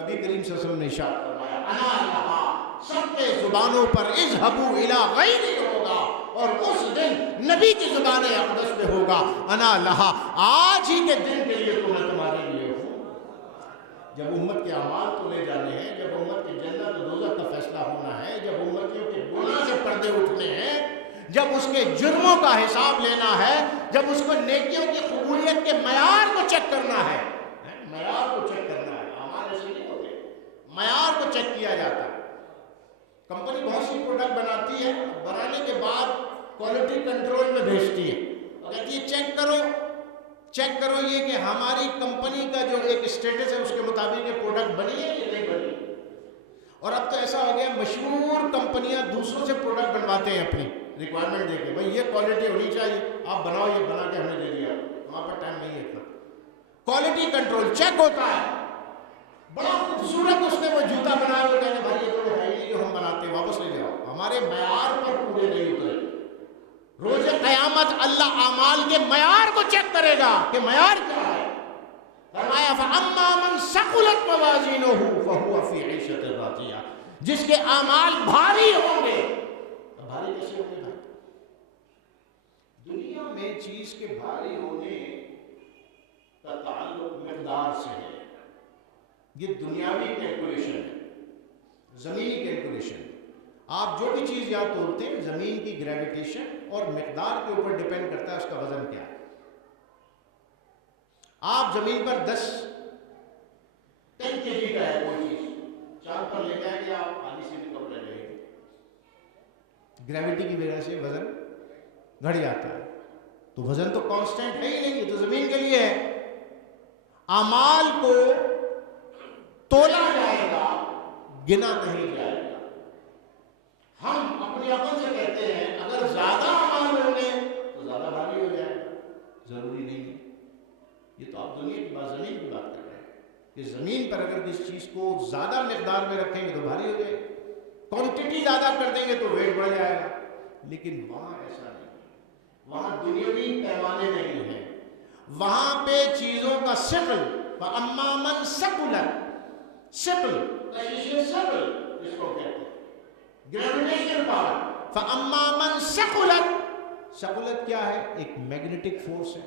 نبی کریم صلی اللہ علیہ وسلم نے ارشاد فرمایا انا لہا، سب کے زبانوں پر اذهبوا الی غیری ہوگا، اور اس دن نبی کی زبان اقدس میں ہوگا انا لہا. آج ہی کے دن کے لیے تو میں تمہارے لیے ہوں. جب امت کے اعمال تو لے جانے ہیں، جب امت کے جنت و دوزخ کا فیصلہ ہونا ہے، جب امتیوں کے گناہ سے پردے اٹھنے ہیں، جب اس کے جرموں کا حساب لینا ہے، جب اس کو نیکیوں کی قبولیت کے معیار کو چیک کرنا ہے، معیار کو چیک کرنا ہے. اعمال ایسے نہیں ہوتے، معیار کو چیک کیا جاتا ہے. کمپنی بہت سی پروڈکٹ بناتی ہے، بنانے کے بعد کوالٹی کنٹرول میں بھیجتی ہے اور کہتی ہے چیک کرو یہ کہ ہماری کمپنی کا جو ایک اسٹیٹس ہے اس کے مطابق یہ پروڈکٹ بنی ہے یا نہیں بنی. اور اب تو ایسا ہو گیا مشہور کمپنیاں دوسروں سے پروڈکٹ بنواتے ہیں اپنی ریکوائرمنٹ دے کے، بھائی یہ کوالٹی ہونی چاہیے، آپ بناؤ، یہ بنا کے ہمیں دے دیا، ہمارے پاس ٹائم نہیں ہے اتنا. کوالٹی کنٹرول چیک ہوتا ہے. بڑا خوبصورت اس نے وہ جوتا بنایا، وہ کہنے بھائی یہ تو ہے ہی جو ہم بناتے ہیں، واپس لے جاؤ، ہمارے معیار پر پورے نہیں اترے. روز قیامت اللہ اعمال کے معیار کو چیک کرے گا کہ معیار کیا ہے. فرمایا فَأَمَّا مَنْ ثَقُلَتْ مَوَازِينُهُ فَهُوَ فِي عِيشَةٍ رَاضِيَةٍ. جس کے اعمال بھاری ہوں گے. بھاری کیسے ہوں گے بھائی؟ دنیا میں چیز کے بھاری ہونے کا تعلق مقدار سے ہے. یہ دنیاوی کیلکولیشن ہے، زمینی کیلکولیشن. آپ جو بھی چیز یاد تولتے ہیں زمین کی گریویٹیشن اور مقدار کے اوپر ڈیپینڈ کرتا ہے اس کا وزن کیا ہے. آپ زمین پر 10 kg کا ہے کوئی چیز، چاند پر لے جائیں گے آپ آدھی سے بھی کم رہ جائے گی. گریویٹی کی وجہ سے وزن گھٹ جاتا ہے. تو وزن تو کانسٹنٹ ہے ہی نہیں، یہ تو زمین کے لیے ہے. اعمال کو تولا جائے گا، گنا نہیں جائے گا. ہم اپنی عقل سے کہتے ہیں اگر زیادہ اعمال ہوں گے تو زیادہ بھاری ہو جائے گا. ضروری نہیں ہے. یہ تو آپ دنیا کی بات، زمین کی بات کر رہے ہیں کہ زمین پر اگر کس چیز کو زیادہ مقدار میں رکھیں گے تو بھاری ہو جائے گا، کوانٹٹی زیادہ کر دیں گے تو ویٹ بڑھ جائے گا. لیکن وہاں ایسا نہیں، وہاں دنیاوی پیمانے نہیں ہیں. وہاں پہ چیزوں کا ثقل، فَأَمَّا مَنْ ثَقُلَتْ، ثقل اس کو کہتے ہیں گریویٹیشن پاور. فَأَمَّا مَنْ ثَقُلَتْ، ثقلت کیا ہے؟ ایک میگنیٹک فورس ہے.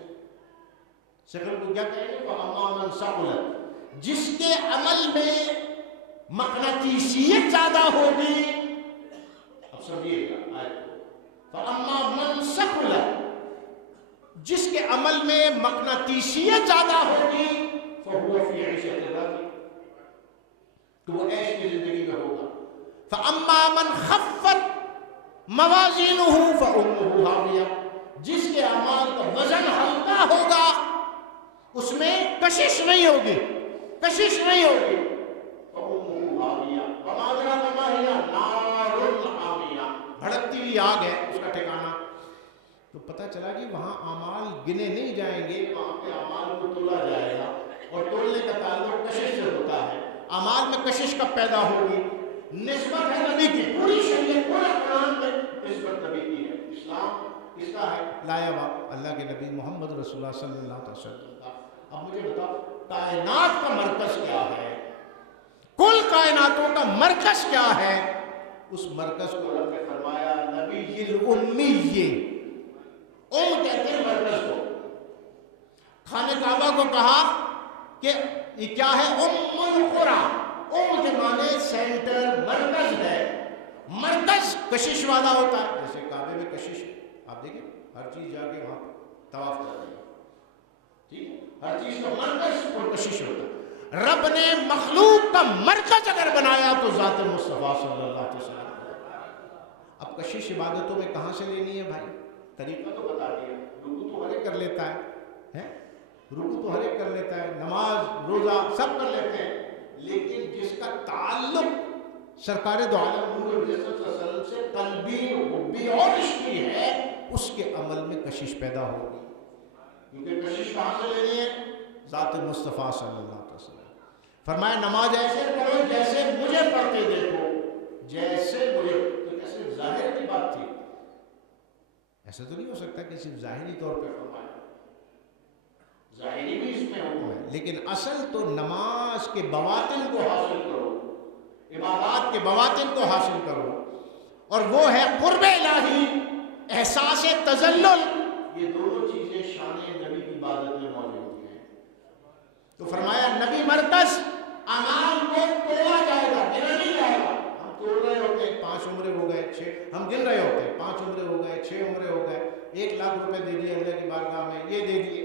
ثقل کو کیا کہیں گے؟ فَأَمَّا مَنْ ثَقُلَتْ، جس کے عمل میں مقناطیسیت زیادہ ہوگی. اب سمجھیے گا آیت کو. فَأَمَّا مَنْ ثَقُلَتْ، جس کے عمل میں مقناطیسیت زیادہ ہوگی، فَهُوَ فِي عِيشَةٍ رَاضِيَةٍ، تو وہ عیش کی زندگی میں ہوگا. فَأَمَّا مَنْ خَفَّتْ مَوَازِينُهُ فَأُمُّهُ هَاوِيَةٌ، جس کے اعمال کا وزن ہلکا ہوگا اس میں کشش نہیں ہوگی، کشش نہیں ہوگی۔ بھڑکتی ہوئی آگ ہے اس کا ٹھکانہ۔ تو پتہ چلا کہ وہاں اعمال گنے نہیں جائیں گے، وہاں پہ اعمال کو تولا جائے گا، اور تولنے کا تعلق کشش سے ہوتا ہے۔ اعمال میں کشش کب پیدا ہوگی؟ نسبت ہے نبی کی، پوری شریعت پورا قرآن میں نسبت نبی کی ہے۔ اسلام کس کا ہے؟ لایا ہوا اللہ کے نبی محمد رسول اللہ صلی اللہ علیہ وسلم کا۔ اب مجھے بتاؤ کائنات کا مرکز کیا ہے؟ کل کائناتوں کا مرکز کیا ہے؟ اس مرکز کو رب نے فرمایا نبی الامی، کہتے ہیں مرکز کو۔ خانہ کعبہ کو کہا کہ یہ کیا ہے؟ القرى، کے معنی سینٹر، مرکز ہے۔ مرکز کشش والا ہوتا ہے، جیسے کعبے میں کشش ہے، آپ دیکھیں ہر چیز جا کے وہاں طواف کر رہی ہے، ٹھیک ہے، ہر چیز کا مرکز اور کشش ہوتا ہے۔ رب نے مخلوق کا مرکز اگر بنایا تو ذات مصطفیٰ صلی اللہ علیہ وسلم۔ اب کشش عبادتوں میں کہاں سے لینی ہے بھائی؟ طریقہ تو بتا دیا، رکوع تو ہر ایک کر لیتا ہے، رکوع تو ہر ایک کر لیتا ہے، نماز روزہ سب کر لیتے ہیں، لیکن جس کا تعلق سرکار دو عالم حضور صلی اللہ علیہ وسلم سے قلبی، حبی اور عشقی ہے، اس کے عمل میں کشش پیدا ہوگی۔ کیونکہ کشش کہاں سے لینی ہے؟ ذات مصطفیٰ صلی اللہ علیہ وسلم۔ فرمایا نماز ایسے پڑھو جیسے مجھے پڑھتے دیکھو، جیسے مجھے۔ تو کیسے ظاہر کی بات تھی، ایسا تو نہیں ہو سکتا کہ صرف ظاہری طور پہ فرمایا، ظاہری بھی اس میں حکم ہے، لیکن اصل تو نماز کے بواطن کو حاصل کرو، عبادات کے بواطن کو حاصل کرو، اور وہ ہے قرب الہی، احساس تذلل۔ یہ دونوں چیزیں شان نبی کی عبادت میں موجود ہیں۔ تو فرمایا نبی مرکز، اعمال کو تولا جائے گا، گنا نہیں جائے گا۔ ہم توڑ رہے ہوتے ہیں، 5 عمرے ہو گئے، 6، ہم گن رہے ہوتے ہیں، 5 عمرے ہو گئے، 6 عمرے ہو گئے، 1 لاکھ روپے دے دیے اللہ کی بارگاہ میں، یہ دے دیے۔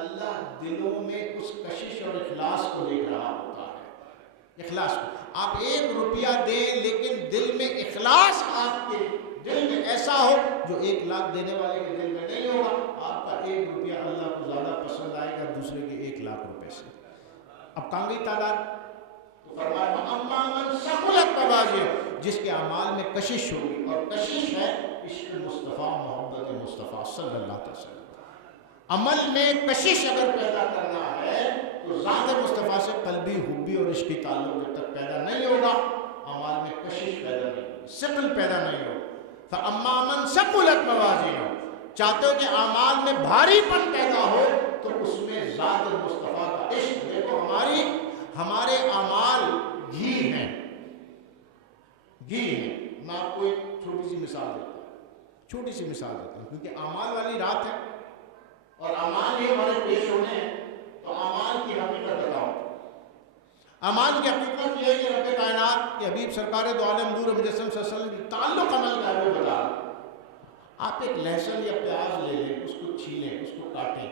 اللہ دلوں میں اس کشش اور اخلاص کو دیکھ رہا ہوتا ہے، اخلاص کو۔ آپ 1 روپیہ دیں لیکن دل میں اخلاص آپ کے دل میں ایسا ہو جو 1 لاکھ دینے والے کے دل میں نہیں ہوگا، آپ کا 1 روپیہ اللہ کو زیادہ پسند آئے گا دوسرے کے 1 لاکھ روپے سے۔ اب کہاں گئی تعداد؟ تو فرمایا اما من ثقلت موازینہ، جس کے اعمال میں کشش ہوگی، اور کشش ہے عشق مصطفیٰ، محبت مصطفیٰ صلی اللہ علیہ وسلم۔ عمل میں کشش اگر پیدا کرنا ہے تو ذات مصطفیٰ سے قلبی، حبی اور عشقی تعلق جب تک پیدا نہیں ہوگا، اعمال میں کشش پیدا نہیں ہوگی، ثقل پیدا نہیں ہوگا۔ فَأَمَّا مَنْ ثَقُلَتْ مَوَازِينُهُ، چاہتے ہو کہ اعمال میں بھاری پن پیدا ہو تو اس میں ذات مصطفیٰ کا عشق۔ دیکھو ہمارے اعمال گھی ہیں، گھی ہیں۔ میں آپ کو ایک چھوٹی سی مثال دیتا ہوں، کیونکہ اعمال والی رات ہے اور اعمال یہ ہمارے پیش ہونے ہیں، تو اعمال کی حقیقت بتاؤ۔ اعمال کی حقیقت یہ ہے کہ رب کائنات کے حبیب سرکار دو عالم نور مجسم صلی اللہ علیہ وسلم تعلق عمل کا وہ بتا رہا۔ آپ ایک لہسن یا پیاز لے لیں، اس کو چھیلیں، اس کو کاٹیں،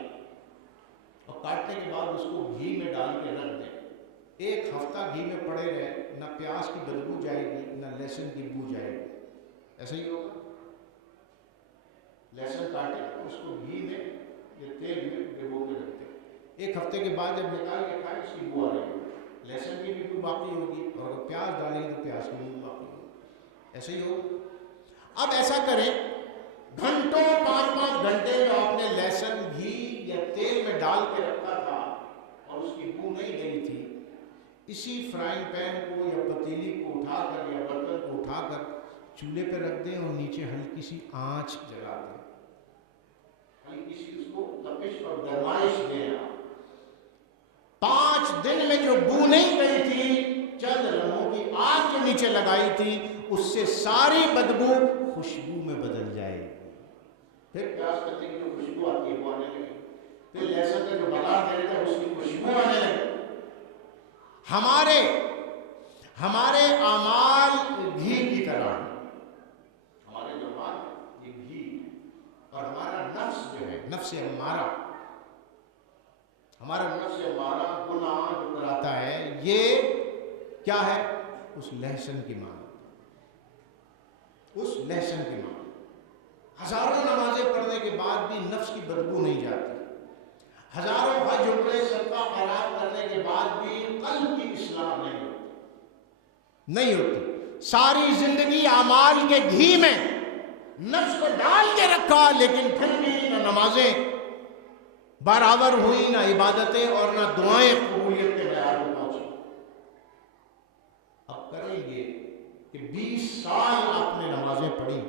اور کاٹنے کے بعد اس کو گھی میں ڈال کے رکھ دیں۔ 1 ہفتہ گھی میں پڑے رہے، نہ پیاز کی بدبو جائے گی نہ لہسن کی بو جائے گی، ایسا ہی ہوگا۔ لہسن کاٹیں، اس کو گھی میں یا تیل میں ڈبو کے رکھتے ہیں، 1 ہفتے کے بعد جب نکال کے کھائیں اس کی بو آ رہی ہوگی، لہسن کی بھی بو باقی ہوگی، اور اگر پیاز ڈالیں گے تو پیاز کی بھی باقی ہوگی، ایسے ہی ہوگا۔ اب ایسا کریں، گھنٹوں 5-5 گھنٹے جو آپ نے لہسن گھی یا تیل میں ڈال کے رکھا تھا اور اس کی بو نہیں گئی تھی، اسی فرائنگ پین کو یا پتیلی کو اٹھا کر یا برتن کو اٹھا کر چولہے پہ رکھ دیں اور نیچے ہلکی سی آنچ جلا دیں، ہلکی سی اس کو تپش اور گرمائش دیں۔ 5 دن میں جو بو نہیں گئی تھی، چند لمحوں کی آگ کے نیچے لگائی تھی، اس سے ساری بدبو خوشبو میں بدل جائے گی۔ پھر پیاز کتنے کی جو خوشبو آتی ہے وہ آنے لگے، پھر لہسن کا جو بغار دے رہتا ہے اس کی خوشبو آنے لگے۔ ہمارے اعمال گھی کی طرح ہیں، ہمارے جو اعمال یہ گھی ہے، اور ہمارا نفس جو ہے، نفس امارہ، ہمارا نفس امارہ گناہ جو کراتا ہے، یہ کیا ہے؟ اس لہسن کی ماں، اس لہسن کی ماں۔ ہزاروں نمازیں پڑھنے کے بعد بھی نفس کی بدبو نہیں جاتی۔ ہزاروں حج عمرے صدقہ خیرات کرنے کے بعد بھی قلب کی اصلاح نہیں ہوتی. ساری زندگی اعمال کے گھی میں نفس کو ڈال کے رکھا، لیکن پھر بھی نہ نمازیں برابر ہوئی، نہ عبادتیں اور نہ دعائیں قبولیت کے معیار پر پہنچی. اب کریں گے کہ 20 سال آپ نے نمازیں پڑھی،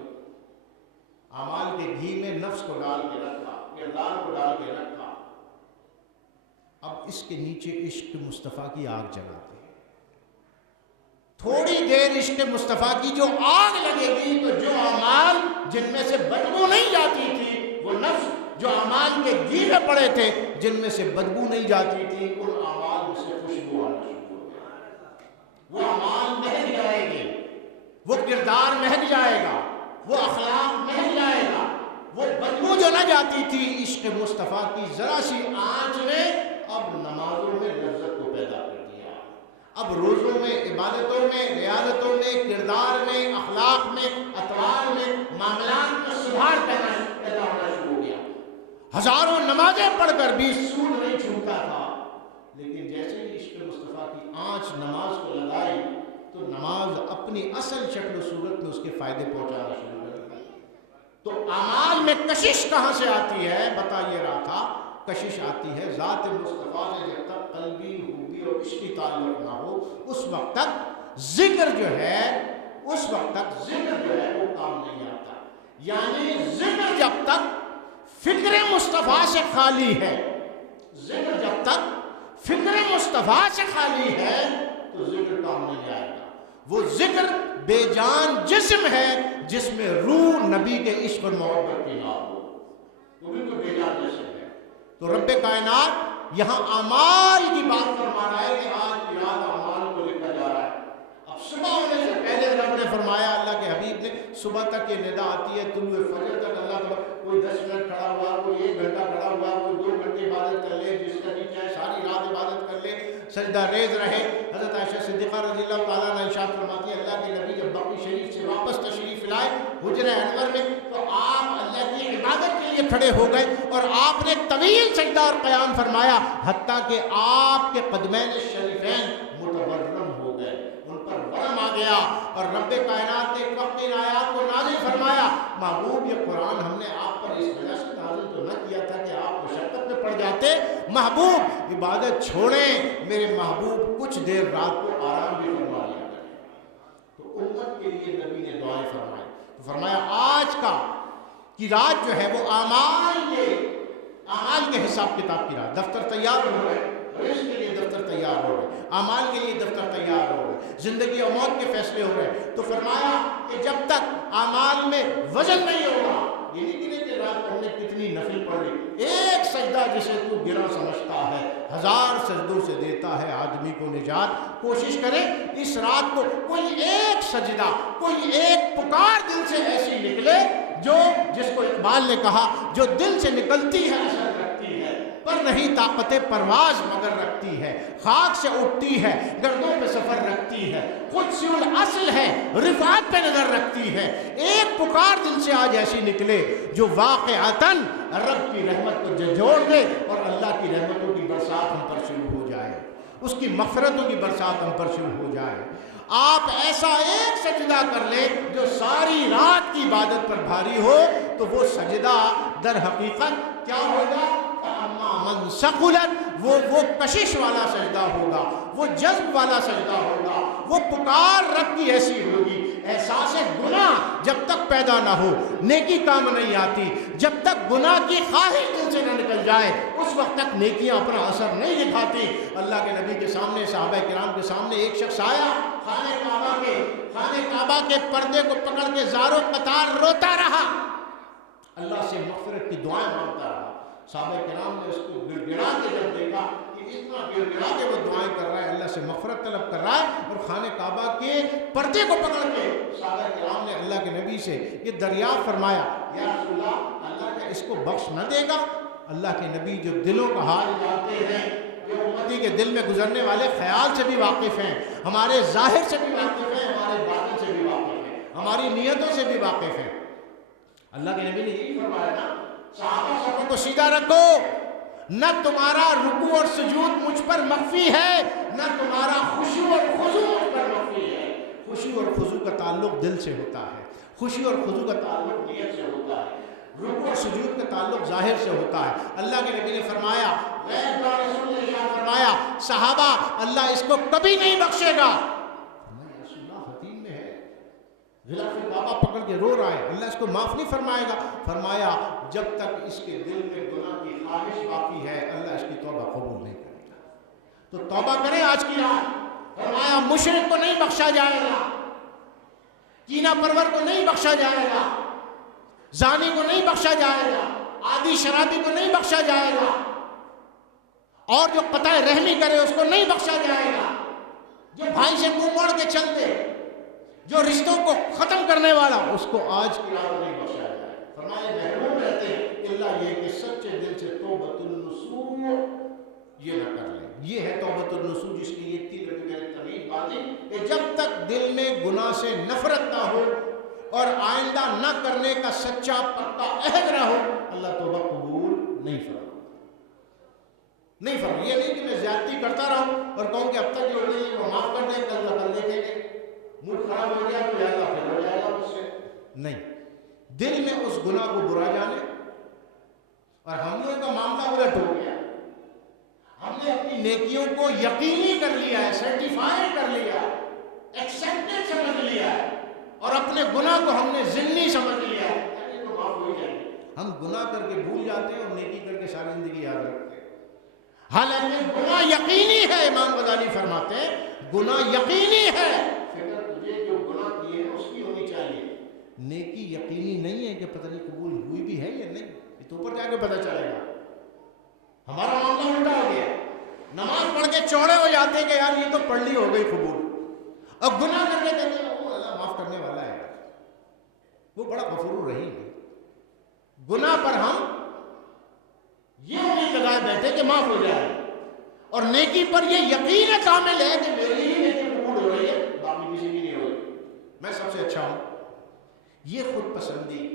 اعمال کے گھی میں نفس کو ڈال کے رکھا، کردار کو ڈال کے رکھا، اب اس کے نیچے عشق مصطفیٰ کی آگ جلاتے ہیں. تھوڑی دیر عشق مصطفیٰ کی جو آگ لگے گی تو جو اعمال جن میں سے بدبو نہیں جاتی تھی، وہ نفس جو اعمال کے گھی میں پڑے تھے جن میں سے بدبو نہیں جاتی تھی، ان اعمال میں سے خوشبو آنا شروع ہو گئی. وہ اعمال مہک جائیں گے، وہ کردار مہک جائے گا، وہ اخلاق مہک جائے گا. وہ بدبو جو نہ جاتی تھی عشق مصطفیٰ کی ذرا سی آنچ نے اب نمازوں میں لذت کو پیدا کر دیا. اب روزوں میں، عبادتوں میں، ریاضتوں میں، کردار میں، اخلاق میں، اطوار میں، معاملات میں سدھار پیدا ہونا شروع ہو گیا. ہزاروں نمازیں پڑھ کر بھی سود نہیں چھوٹتا تھا، لیکن جیسے ہی عشق مصطفیٰ کی آنچ نماز کو لگائی تو نماز اپنی اصل شکل و صورت میں اس کے فائدے پہنچانا شروع کر دی. تو اعمال میں کشش کہاں سے آتی ہے؟ بتا یہ رہا تھا، کشش آتی ہے ذات مصطفیٰ سے جب تک قلبی خوبی اور عشقی تعلق نہ ہو، اس وقت تک ذکر جو ہے وہ کام نہیں آتا. یعنی ذکر جب تک فکر مصطفیٰ سے خالی ہے، ذکر جب تک فکر مصطفیٰ سے خالی ہے تو ذکر کام نہیں آئے گا. وہ ذکر بے جان جسم ہے جس میں روح نبی کے عشق اور محبت کی نہ ہو، وہ بھی تو بے جان جسم ہے. تو رب کائنات یہاں اعمال کی بات فرما رہا ہے کہ آج کی رات اعمال کو لکھا جا رہا ہے. اب صبح ہونے سے پہلے رب نے فرمایا، اللہ کے حبیب نے، صبح تک یہ ندا آتی ہے، طلوع فجر تک اللہ تعالیٰ کوئی 10 منٹ کھڑا ہوا، کوئی 1 گھنٹہ کھڑا ہوا، کوئی 2 گھنٹے عبادت کر لے، جس کا نہیں چاہے ساری رات عبادت کر لے، سجدہ ریز رہے. حضرت عائشہ صدیقہ رضی اللہ تعالیٰ عنہ ارشاد فرماتی ہے، اللہ کے نبی جب بقی شریف سے واپس تشریف لائے حجرہ انور میں، تو آپ اللہ کی عبادت کے لیے کھڑے ہو گئے اور آپ نے طویل سجدہ اور قیام فرمایا، حتیٰ کہ آپ کے قدمین شریفین متورم ہو گئے، ان پر ورم آ گیا. اور رب کائنات نے ایک وقت ان آیات کو نازل فرمایا، محبوب یہ قرآن ہم نے آپ پر اس وجہ سے نازل تو نہ کیا تھا کہ آپ مشقت میں پڑ جاتے، محبوب عبادت چھوڑیں، میرے محبوب کچھ دیر رات کو آرام بھی فرما لیا کریں. تو امت کے لیے نبی نے دعائیں فرمائی. تو فرمایا آج کی رات جو ہے وہ اعمال کے حساب کتاب کی رات. دفتر تیار ہو رہے، رزق کے لیے دفتر تیار ہو رہے، اعمال کے لیے دفتر تیار ہو رہے، زندگی اور موت کے فیصلے ہو رہے. تو فرمایا کہ جب تک اعمال میں وزن نہیں ہوگا، یہ نہیں گنے کہ رات ہم نے کتنی نفل پڑھ لی، ایک سجدہ جسے تو گرا سمجھتا ہے 1000 سجدوں سے دیتا ہے آدمی کو نجات. کوشش کریں اس رات کو کوئی ایک سجدہ، کوئی ایک پکار دل سے ایسی نکلے جو، جس کو اقبال نے کہا، جو دل سے نکلتی ہے اثر رکھتی ہے، پر نہیں طاقت پرواز مگر رکھتی ہے، خاک سے اٹھتی ہے گردوں پہ سفر رکھتی ہے، خود سے الاصل ہے رفعت پہ نظر رکھتی ہے. ایک پکار دل سے آج ایسی نکلے جو واقعتاً رب کی رحمت کو جوڑ دے اور اللہ کی رحمتوں کی برسات ہم پر شروع ہو جائے، اس کی مغفرتوں کی برسات ہم پر شروع ہو جائے. آپ ایسا ایک سجدہ کر لیں جو ساری رات کی عبادت پر بھاری ہو، تو وہ سجدہ در حقیقت کیا ہوگا؟ من ثقلت، وہ کشش والا سجدہ ہوگا، وہ جذب والا سجدہ ہوگا، وہ پکار رب کی ایسی ہوگی. احساس گناہ جب تک پیدا نہ ہو نیکی کام نہیں آتی. جب تک گناہ کی خواہش دل سے نہ نکل جائے اس وقت تک نیکیاں اپنا اثر نہیں دکھاتی. اللہ کے نبی کے سامنے، صحابہ کرام کے سامنے ایک شخص آیا، خانہ کعبہ کے پردے کو پکڑ کے زاروں قطار روتا رہا، اللہ سے مغفرت کی دعائیں مانگتا رہا. صحابہ کرام نے اس کو گڑ گڑا کے جب دیکھا کہ اتنا گڑ گڑا کے وہ دعائیں کر رہا ہے، اللہ سے مغفرت طلب کر رہا ہے، اور خانہ کعبہ کے پردے کو پکڑ کے صحابہ کرام نے اللہ کے نبی سے یہ دریافت فرمایا، یا رسول اللہ، اللہ کا اس کو بخش نہ دے گا؟ اللہ کے نبی جو دلوں کا حال جانتے ہیں، جو امتی کے دل میں گزرنے والے خیال سے بھی واقف ہیں، ہمارے ظاہر سے بھی واقف ہیں، ہمارے باطن سے بھی واقف ہیں، ہماری نیتوں سے بھی واقف ہیں. اللہ کے نبی نے یہی فرمایا نا، صحابہ صفوں کو سیدھا رکھو، نہ تمہارا رکوع اور سجود مجھ پر مخفی ہے، نہ تمہارا خشوع اور خضوع مجھ پر مخفی ہے۔ خشوع اور خضوع کا تعلق دل سے ہوتا ہے، خشوع اور خضوع کا تعلق نیت سے ہوتا ہے، رکوع اور سجود کا تعلق ظاہر سے ہوتا ہے۔ اللہ کے نبی نے فرمایا، رسول نے فرمایا صحابہ اللہ اس کو کبھی نہیں بخشے گا۔ رسول اللہ حتیم میں ہے، غلاف بابا پکڑ کے رو رہا ہے، اللہ اس کو معاف نہیں فرمائے گا۔ فرمایا جب تک اس کے دل میں گناہ کی خواہش باقی ہے اللہ اس کی توبہ قبول نہیں کرے گا۔ تو توبہ کریں آج کی رات۔ فرمایا مشرک کو نہیں بخشا جائے گا، کینہ پرور کو نہیں بخشا جائے گا، زانی کو نہیں بخشا جائے گا، عادی شرابی کو نہیں بخشا جائے گا، اور جو قطع رحمی کرے اس کو نہیں بخشا جائے گا، جو بھائی سے منہ موڑ کے چل دے، جو رشتوں کو ختم کرنے والا، اس کو آج کی رات نہیں بخشا جائے۔ فرمایا محروم رہتے ہیں اللہ یہ کہ سچے دل سے توبۃ النصوح یہ نہ کر لیں۔ یہ ہے توبۃ النصوح جس کی یہ تین طویل باتیں کہ جب تک دل میں گناہ سے نفرت نہ ہو اور آئندہ نہ کرنے کا سچا پکا عہد نہ ہو اللہ توبہ قبول نہیں فرماتا۔ نہیں فرماتا یہ نہیں کہ میں زیادتی کرتا رہوں اور کہوں کہ اب تک جو ہو گئی وہ معاف کر دیں، کل کل دیکھیں گے، موڈ خراب ہو گیا تو اللہ پھر ہو جائے گا مجھ سے۔ نہیں، دل میں اس گناہ کو برا جانے، اور ہم لوگوں کا معاملہ الٹ ہو گیا، ہم نے اپنی نیکیوں کو یقینی کر لیا ہے، سرٹیفائی کر لیا ہے، ایکسیپٹڈ سمجھ لیا ہے، اور اپنے گناہ کو ہم نے ضمنی سمجھ لیا ہے، یہ تو معاف ہو جائے گا۔ ہم گناہ کر کے بھول جاتے ہیں اور نیکی کر کے ساری زندگی یاد رکھتے ہیں، حالانکہ گناہ یقینی ہے۔ امام غزالی فرماتے ہیں گناہ یقینی ہے، فکر تجھے جو گناہ کیے ہیں اس کی ہونی چاہیے، نیکی یقینی نہیں ہے کہ پتہ نہیں قبول ہوئی بھی ہے یا نہیں، یہ تو اوپر جا کے پتہ چلے گا۔ ہمارا معاملہ الٹا ہو گیا، نماز پڑھ کے چوڑے ہو جاتے ہیں کہ یار یہ تو پڑھ لی ہو گئی قبول، اور گناہ کر کے کہتے ہیں وہ اللہ معاف کرنے والا ہے، وہ بڑا غفور الرحیم ہے۔ گناہ پر ہم یہ امید لگائے بیٹھے کہ معاف ہو جائے، اور نیکی پر یہ یقین کامل ہے کہ میری ہی نیکی قبول ہو رہی ہے، باقی کسی کی نہیں ہو رہی، میں سب سے اچھا ہوں۔ یہ خود پسندی،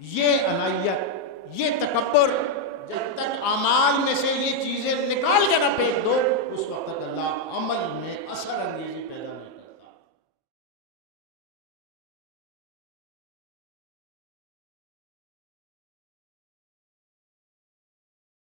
یہ انائیت، یہ تکبر، جب تک اعمال میں سے یہ چیزیں نکال کے نہ پھینک دو اس وقت تک اللہ عمل